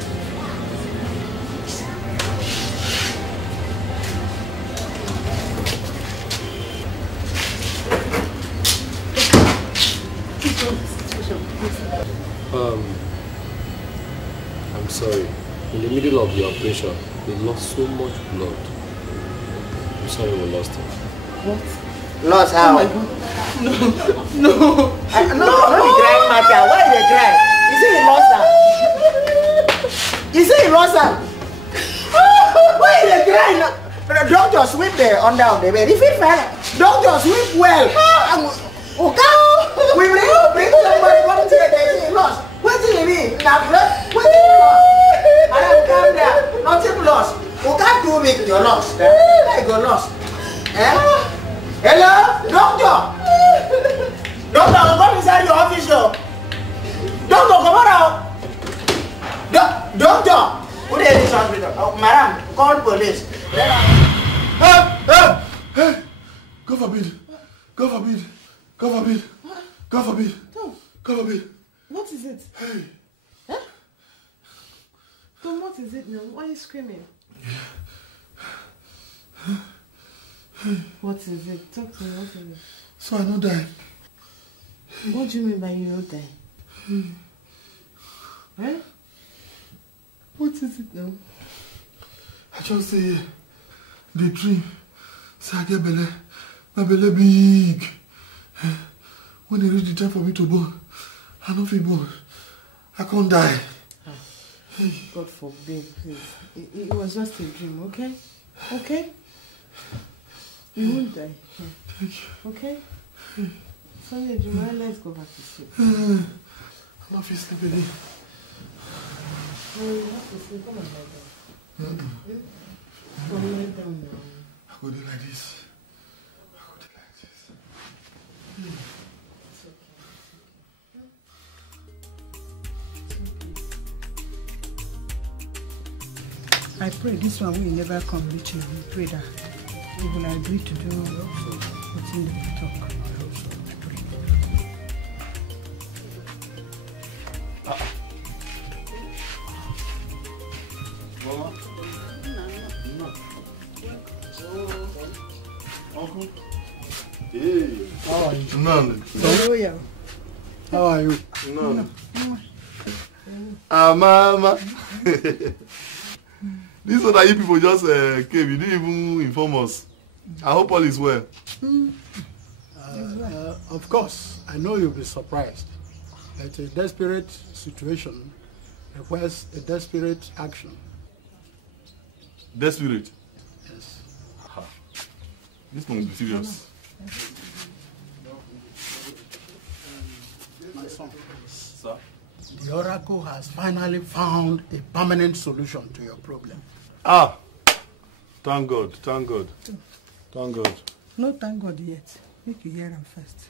I'm sorry. In the middle of the operation, we lost so much blood. I'm sorry we lost him. What? Lost how? Oh my God. No. No, grandmother. Why they cry? You say he lost her. You say he lost her. Why they cry now? The doctor sweep the under of the bed. If it fell, doctor sweep well. Okay? We bring somebody come to the lost. What do you mean? What do you lost? Madam, calm down. Nothing lost. You can't do it. You're lost. I go lost. Eh? Hello? Doctor? Doctor, come inside your office. Doctor, come on. Doctor? Who is this hospital? Oh, madam, call police. Hey! God forbid. God forbid. God forbid. God forbid. God forbid. What is it? Hey. Huh? Tom, what is it now? Why are you screaming? What is it? Talk to me. What is it? So I don't die. What do you mean by you don't die? Huh? What is it now? I just say the dream. Say I get belly. My belly big. When it reach the time for me to born, I don't feel born. I can't die. God forbid, please. It was just a dream, okay? Okay? You won't die. Thank you. Okay? Sunday, July, let's go back to sleep. I'm not feeling sleeping. No, you have to sleep. Come on, lie down. Come on, lie down now. I go do like this. It's okay. It's okay. I pray this one will never come reach you. We pray that you will agree to do what's in the talk. Mama? No. Uncle? Hey. How are you? None. How are you? None. Mama. This one that you people just came. You didn't even inform us. I hope all is well. Of course, I know you'll be surprised. It's a desperate situation requires a desperate action. Desperate? Yes. This one will be serious. My son. Sir? The Oracle has finally found a permanent solution to your problem. Ah! Thank God, thank God. Thank God. No, thank God yet. Make you hear him first.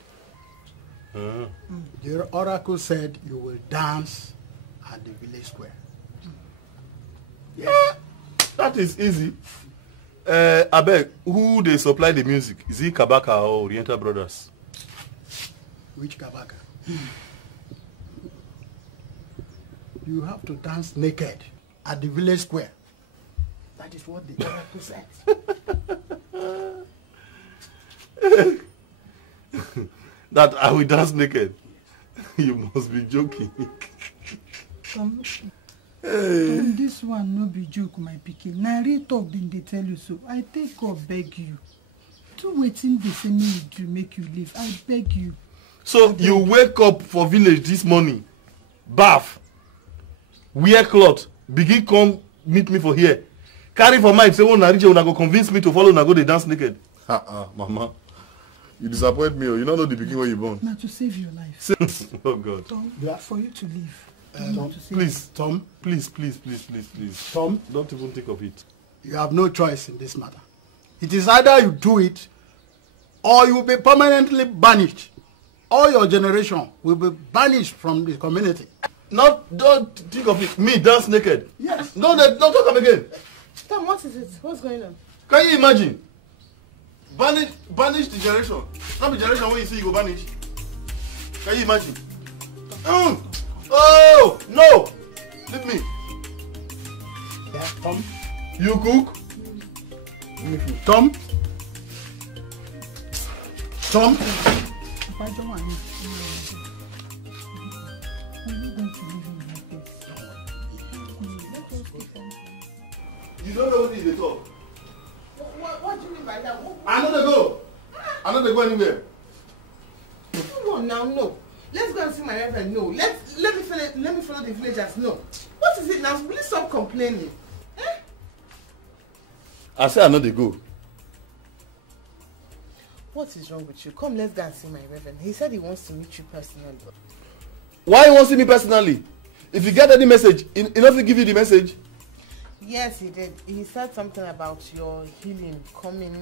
The Oracle said you will dance at the village square. Yes. That is easy. Abeg, who they supply the music? Is it Kabaka or Oriental Brothers? Which Kabaka? You have to dance naked at the village square. That is what the Oracle said. That I will dance naked? You must be joking. This one no be joke, my pikin. Na real talk then they tell you so. I take God beg you. Do waiting the same you do make you live. I beg you. So you wake up for village this morning, bath, wear cloth, begin come meet me for here. Carry for mind, say, oh, Narija, una go convince me to follow una go dey dance naked. Mama. You disappoint me. You don't know the beginning where you born. Now to save your life. Oh God. Tom, for you to live. Tom, please, Tom, please. Tom, don't even think of it. You have no choice in this matter. It is either you do it or you will be permanently banished. All your generation will be banished from the community. Don't think of it. Me dance naked. Yes. Don't talk up again. Tom, what is it? What's going on? Can you imagine? Banish the generation. Not the generation where you say you go banish. Can you imagine? Oh no! Leave me. Yeah, Tom. You cook? Tom. Tom. You don't know what is the talk. What do you mean by that? I know they go. I know they go anywhere. Come on now, no. Let's go and see my reverend. No. Let me follow the villagers. No. What is it now? Please stop complaining. I say I know they go. What is wrong with you? Come, let's go and see my reverend. He said he wants to meet you personally. Why you want to see me personally? If you get any message, he not give you the message. Yes, he did. He said something about your healing coming,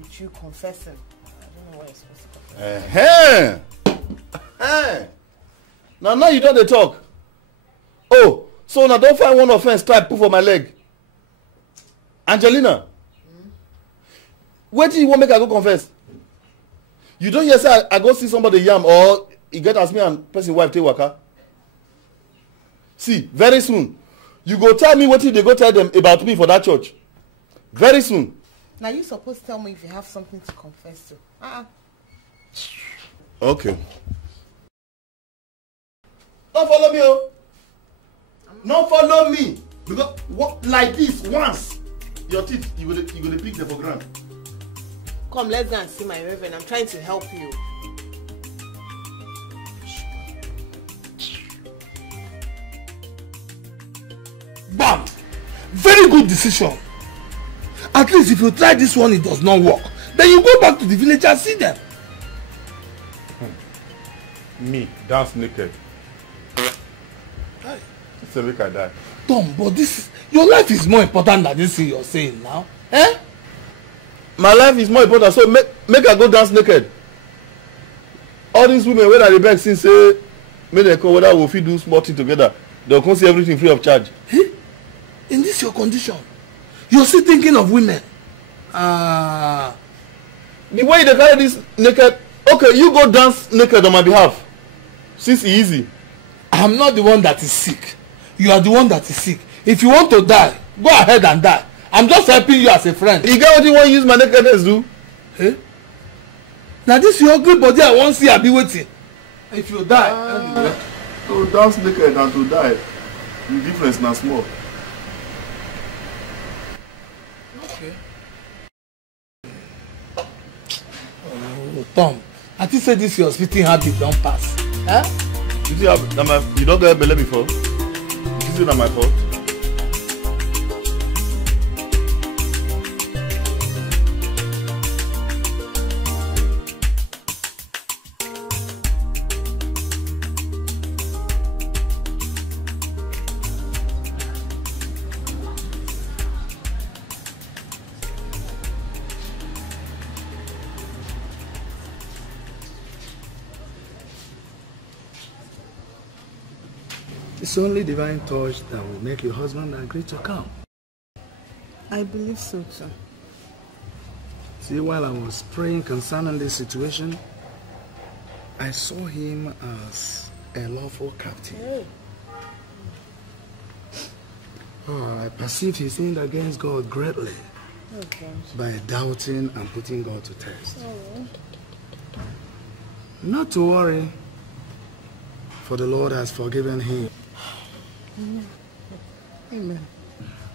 with you confessing. I don't know what you're supposed to confess. Now you don't talk. Oh, so now don't find one offense, try put for my leg. Angelina, where do you want make I go confess? You don't hear say I go see somebody yam or he get as me and person wife take waka. See, very soon. You go tell me what they go tell them about me for that church. Very soon. Now you supposed to tell me if you have something to confess to. Okay. Don't follow me, oh. Don't follow me. Because like this once, your teeth you gonna pick them for ground. Come, let's go and see my reverend. I'm trying to help you. Bam! Very good decision. At least if you try this one, it does not work. Then you go back to the village and see them. Me, dance naked. Say make I die. Tom, but your life is more important than this thing you're saying now. My life is more important, so make I go dance naked. All these women wey I beg since say make dem come whether we fit do small thing together, they'll come see everything free of charge. In this your condition? You're still thinking of women. The way they carry this naked. Okay, you go dance naked on my behalf. Since it's easy. I'm not the one that is sick. You are the one that is sick. If you want to die, go ahead and die. I'm just helping you as a friend. You get what you want to use my nakedness do? Eh? Now this your ugly body I want to see I be waiting. If you die, anyway. To dance naked and to die, the difference na small. Okay. Oh, Tom, I think say this your spitting habit don't pass. Huh? You see, you don't get belly before. You see, that's my fault. It's only divine touch that will make your husband agree to come. I believe so too. See, while I was praying concerning this situation, I saw him as a lawful captive. I perceived he sinned against God greatly by doubting and putting God to test. Not to worry, for the Lord has forgiven him. Amen.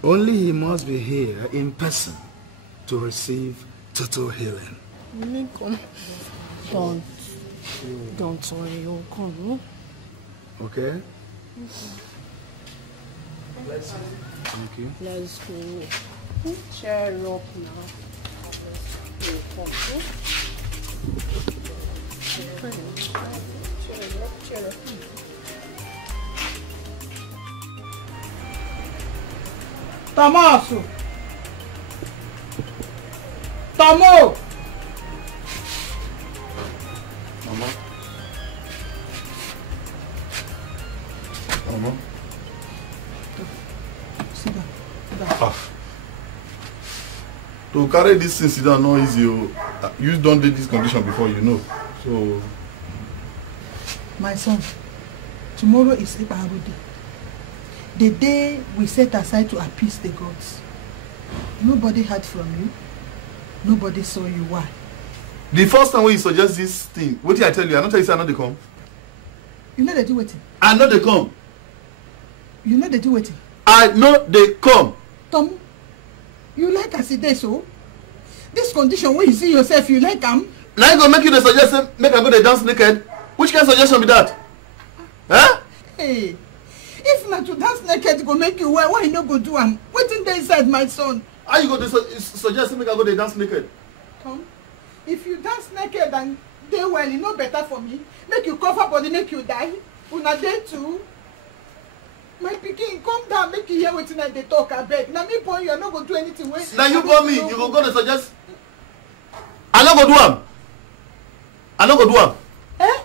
Only he must be here in person to receive total healing. Lincoln, don't worry, you'll come. Okay? Thank you. Let's go. Cheer up now. Cheer up. Tomaso! Tomo! Mama. Mama. Sit down. To carry this thing sit down not easy. You don't do this condition before, you know. So. My son, tomorrow is Ibaru Day. The day we set aside to appease the gods. Nobody heard from you. Nobody saw you. Why? The first time when you suggest this thing, what did I tell you? I not tell you say I know they come. You know they do waiting. I know they come. You know they do waiting. I know they come. Tom, you like as it is so? This condition where you see yourself, you like them? Now I go make you the suggestion, make I go the dance naked. Which kind of suggestion be that? Huh? Hey, if not to dance naked go make you well, why you no go do am? Waiting there inside, my son. How you go to suggest make I go the dance naked? Tom, if you dance naked and dey well, e no better for me. Make you cover body, make you die. Una dey too. My pikin, come down, make you hear wetin I dey talk, abeg. Na me born you, I no go do anything wey. Now you born me, you go to suggest. I no go do am. I no go do am. Eh?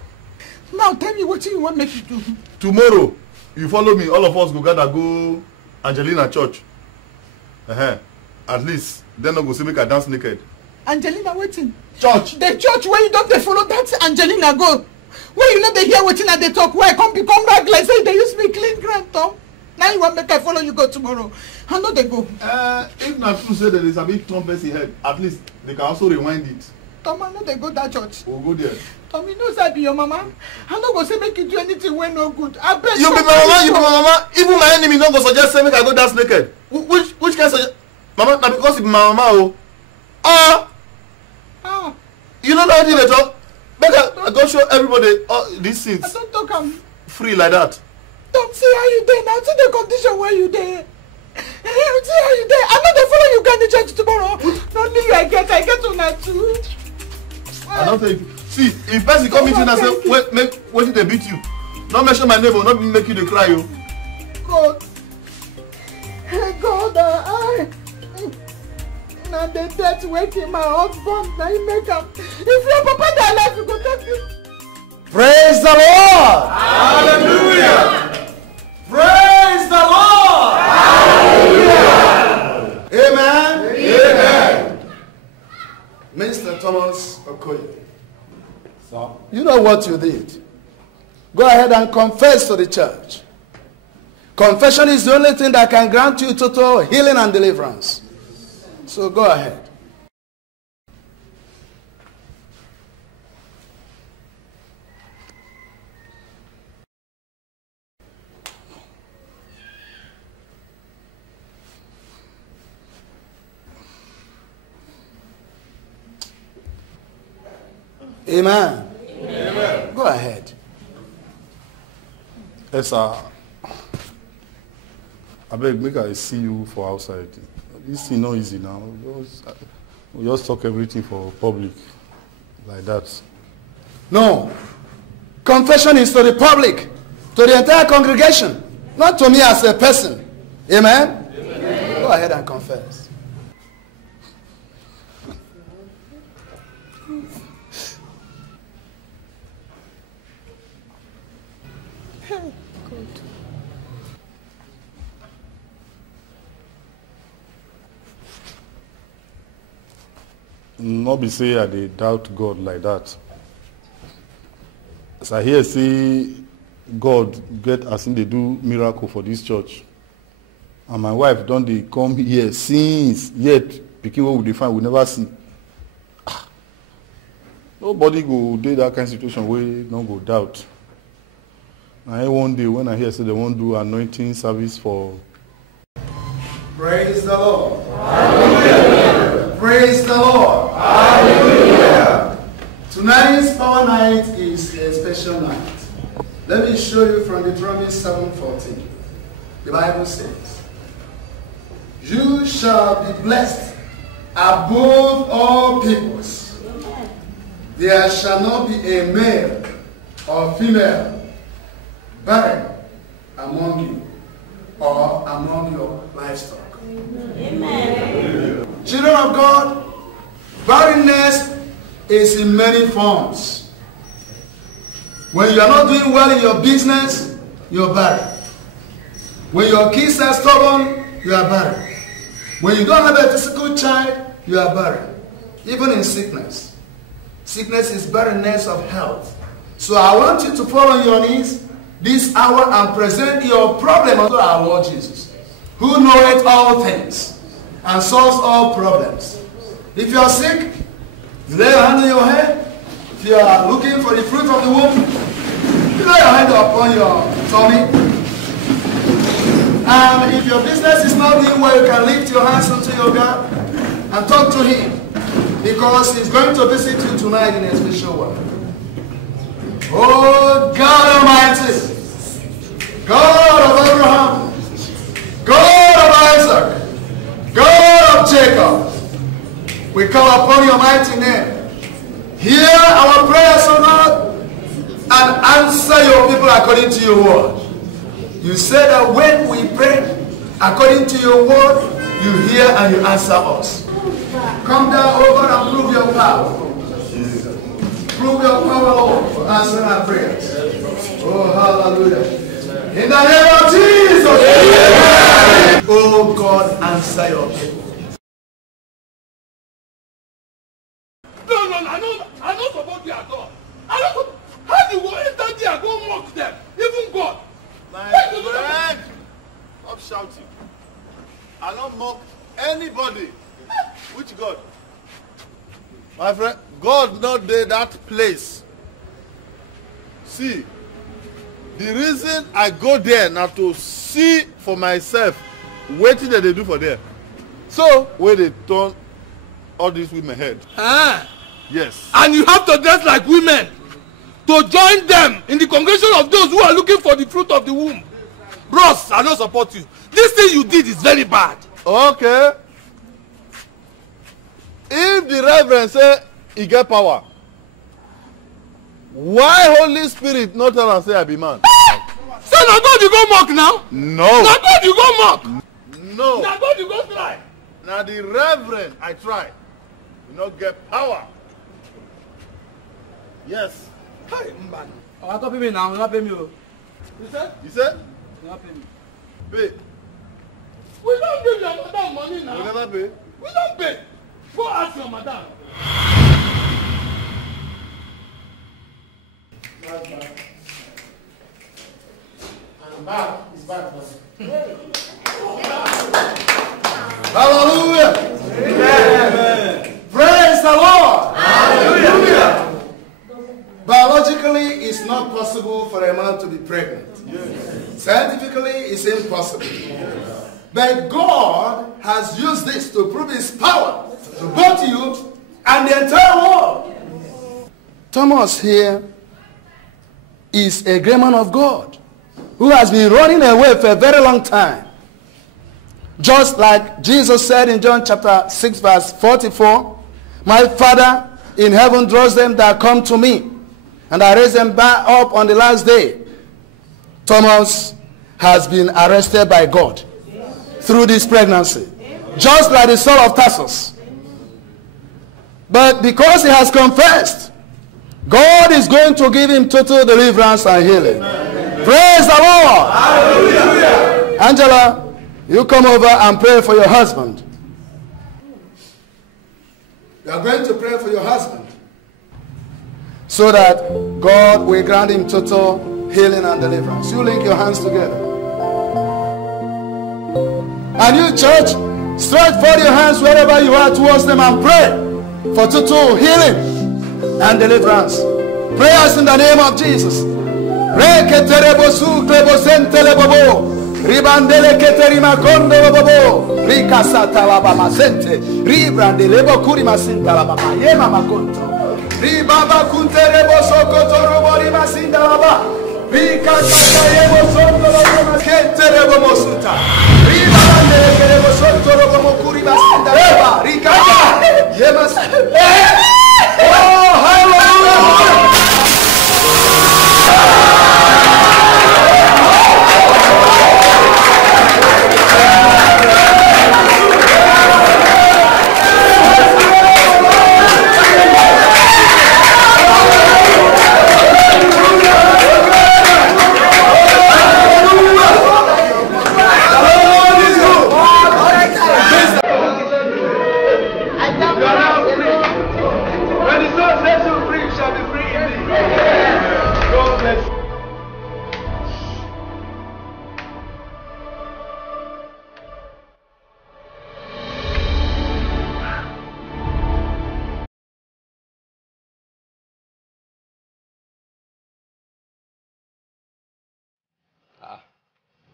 Now tell me wetin you want make you do. Tomorrow, you follow me, all of us go gather go Angelina church. At least, then no go see make I dance naked. Angelina wetin? Church. The church where you don't dey follow that Angelina go. Where you know they hear wetin I dey talk, where I come become back like say they use me clean ground, Tom. Now you want make I follow you go tomorrow. I know they go. If not true say there is a big Tom Bessie head, at least they can also rewind it. Tom, I know they go that church. We'll go there. Tom, you know say I be your mama. I no go say make you do anything wey no good. I bet you be my mama, you be my mama. Even my enemy no go suggest say make I go dance naked. Which kind suggest? Mama, na because you be my mama you know that thing they talk? Make I go show everybody these things. I don't talk am. Free like that. Tom, see how you dey now. See the condition where you dey. See how you dey. I know they follow you go to church tomorrow. Not only you I get una too. I don't think. See, if person come into and say, wait till they beat you. Don't mention my neighbor, not make you they cry you. God. God, now the death waking my husband, now you make up. If your papa die alive, you go take you. Praise the Lord! Hallelujah! Praise the Lord! Hallelujah! Amen. know what you did. Go ahead and confess to the church. Confession is the only thing that can grant you total healing and deliverance. So go ahead. Amen. Amen. Go ahead. Yes, sir. I beg, make I see you for outside. This thing not easy now. We just talk everything for public like that. No. Confession is to the public, to the entire congregation, not to me as a person. Amen? Amen. Go ahead and confess. Not be say I dey doubt God like that. As I hear say God get as in they do miracle for this church. And my wife don dey come here since yet pikin wey we dey find we never see. Nobody go dey that kind of situation wey no go doubt. And one day when I hear say they wan do anointing service for. Praise the Lord. Hallelujah. Praise the Lord. Hallelujah. Tonight's power night is a special night. Let me show you from Deuteronomy 7:14. The Bible says, "You shall be blessed above all peoples. There shall not be a male or female barren among you or among your livestock." Amen. Children of God, barrenness is in many forms. When you are not doing well in your business, you're barren. When your kids are stubborn, you are barren. When you don't have a physical child, you are barren. Even in sickness. Sickness is barrenness of health. So I want you to fall on your knees this hour and present your problem unto our Lord Jesus, who knoweth all things and solves all problems. If you are sick, you lay your hand on your head. If you are looking for the fruit of the womb, you lay your hand upon your tummy. And if your business is not doing well, you can lift your hands unto your God and talk to Him, because He's going to visit you tonight in a special way. Oh God Almighty, God of Abraham, God of Isaac, God of Jacob, we call upon your mighty name. Hear our prayers, O Lord, and answer your people according to your word. You said that when we pray according to your word, you hear and you answer us. Come down, O God, and prove your power. Prove your power, Lord, for answering our prayers. Oh, hallelujah. In the name of Jesus. Amen. Oh God, answer your people. No, I don't support you at all. How do you go enter there and go mock them? Even God. My friend, stop shouting. I don't mock anybody. Which God? My friend, God not there that place. See, the reason I go there now to see for myself waiting that they do for there. So where they turn all these women head. Yes. And you have to dress like women to join them in the congregation of those who are looking for the fruit of the womb. Bros, I don't support you. This thing you did is very bad. Okay. If the reverend say he get power, why Holy Spirit not tell am say I be man? So na God you go mock now? No. Na God you go mock? No. Na God you go try? Now the reverend I try. You not get power. Yes. Hi, man. Oh, I copy me now. You not pay me. You said? You said? You not pay me. Pay. We don't give your madam money now. We never pay. We don't pay. Go ask your madam. And back is back. Hallelujah. Amen. Praise the Lord. Hallelujah. Biologically, it's not possible for a man to be pregnant. Yes. Scientifically, it's impossible. Yes. But God has used this to prove His power to both you and the entire world. Thomas here is a great man of God who has been running away for a very long time. Just like Jesus said in John chapter 6 verse 44, my Father in heaven draws them that come to me, and I raise them back up on the last day. Thomas has been arrested by God through this pregnancy, just like the Saul of Tarsus. But because he has confessed, God is going to give him total deliverance and healing. Praise the Lord. Hallelujah. Angela, you come over and pray for your husband. You are going to pray for your husband so that God will grant him total healing and deliverance. You link your hands together. And you, church, stretch forth your hands wherever you are towards them and pray for total healing and deliverance. Prayers in the name of Jesus. Ribandele keterima kondo bobo rika sata la baba sente ribrandele bokuri masinda la baba yema makonto ribaba kuntere bosokoto robori masinda la baba rika sata yemo sondo la ketere bomo suta ribandele kere bosonto robo kuri masinda la baba rika yema oh hallelujah.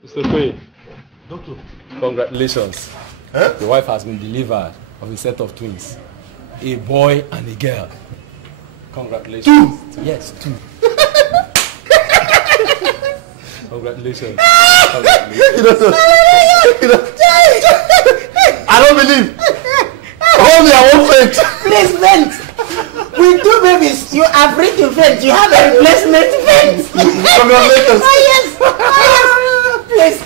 Mr. Koye, Doctor, congratulations. Huh? Your wife has been delivered of a set of twins. A boy and a girl. Congratulations. Two? Yes, 2. Congratulations. I don't believe. Hold me, I won't faint. Please vent. With 2 babies, you are free to vent. You have a replacement vent. Congratulations. Oh yes. Oh yes. Please.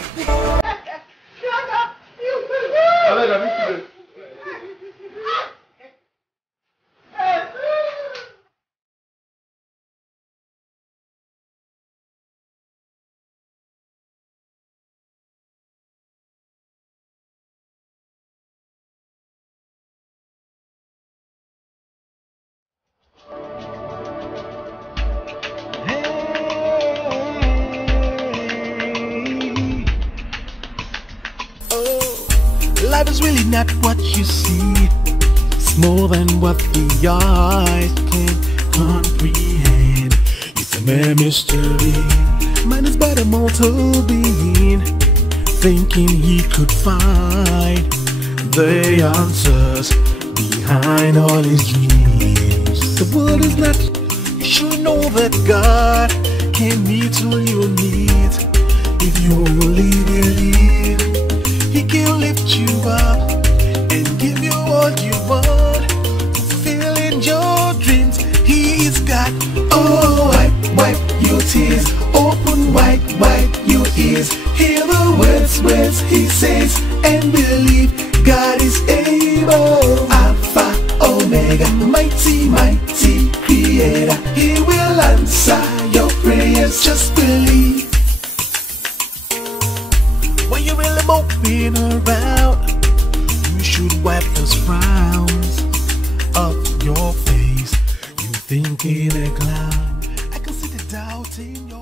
Life is really not what you see. It's more than what the eyes can comprehend. It's a mere mystery. Man is but a mortal being, thinking he could find the answers behind all his dreams. The world is not. You should know that God can meet all your needs if you only believe. He can lift you up and give you all you want, fulfilling your dreams. He's got, oh, wipe your tears, open wide your ears, hear the words he says, and believe God is able. Alpha, Omega, mighty creator, He will answer your prayers, just believe. When you're really moping around, you should wipe those frowns off your face. You think in a clown, I can see the dark. seen your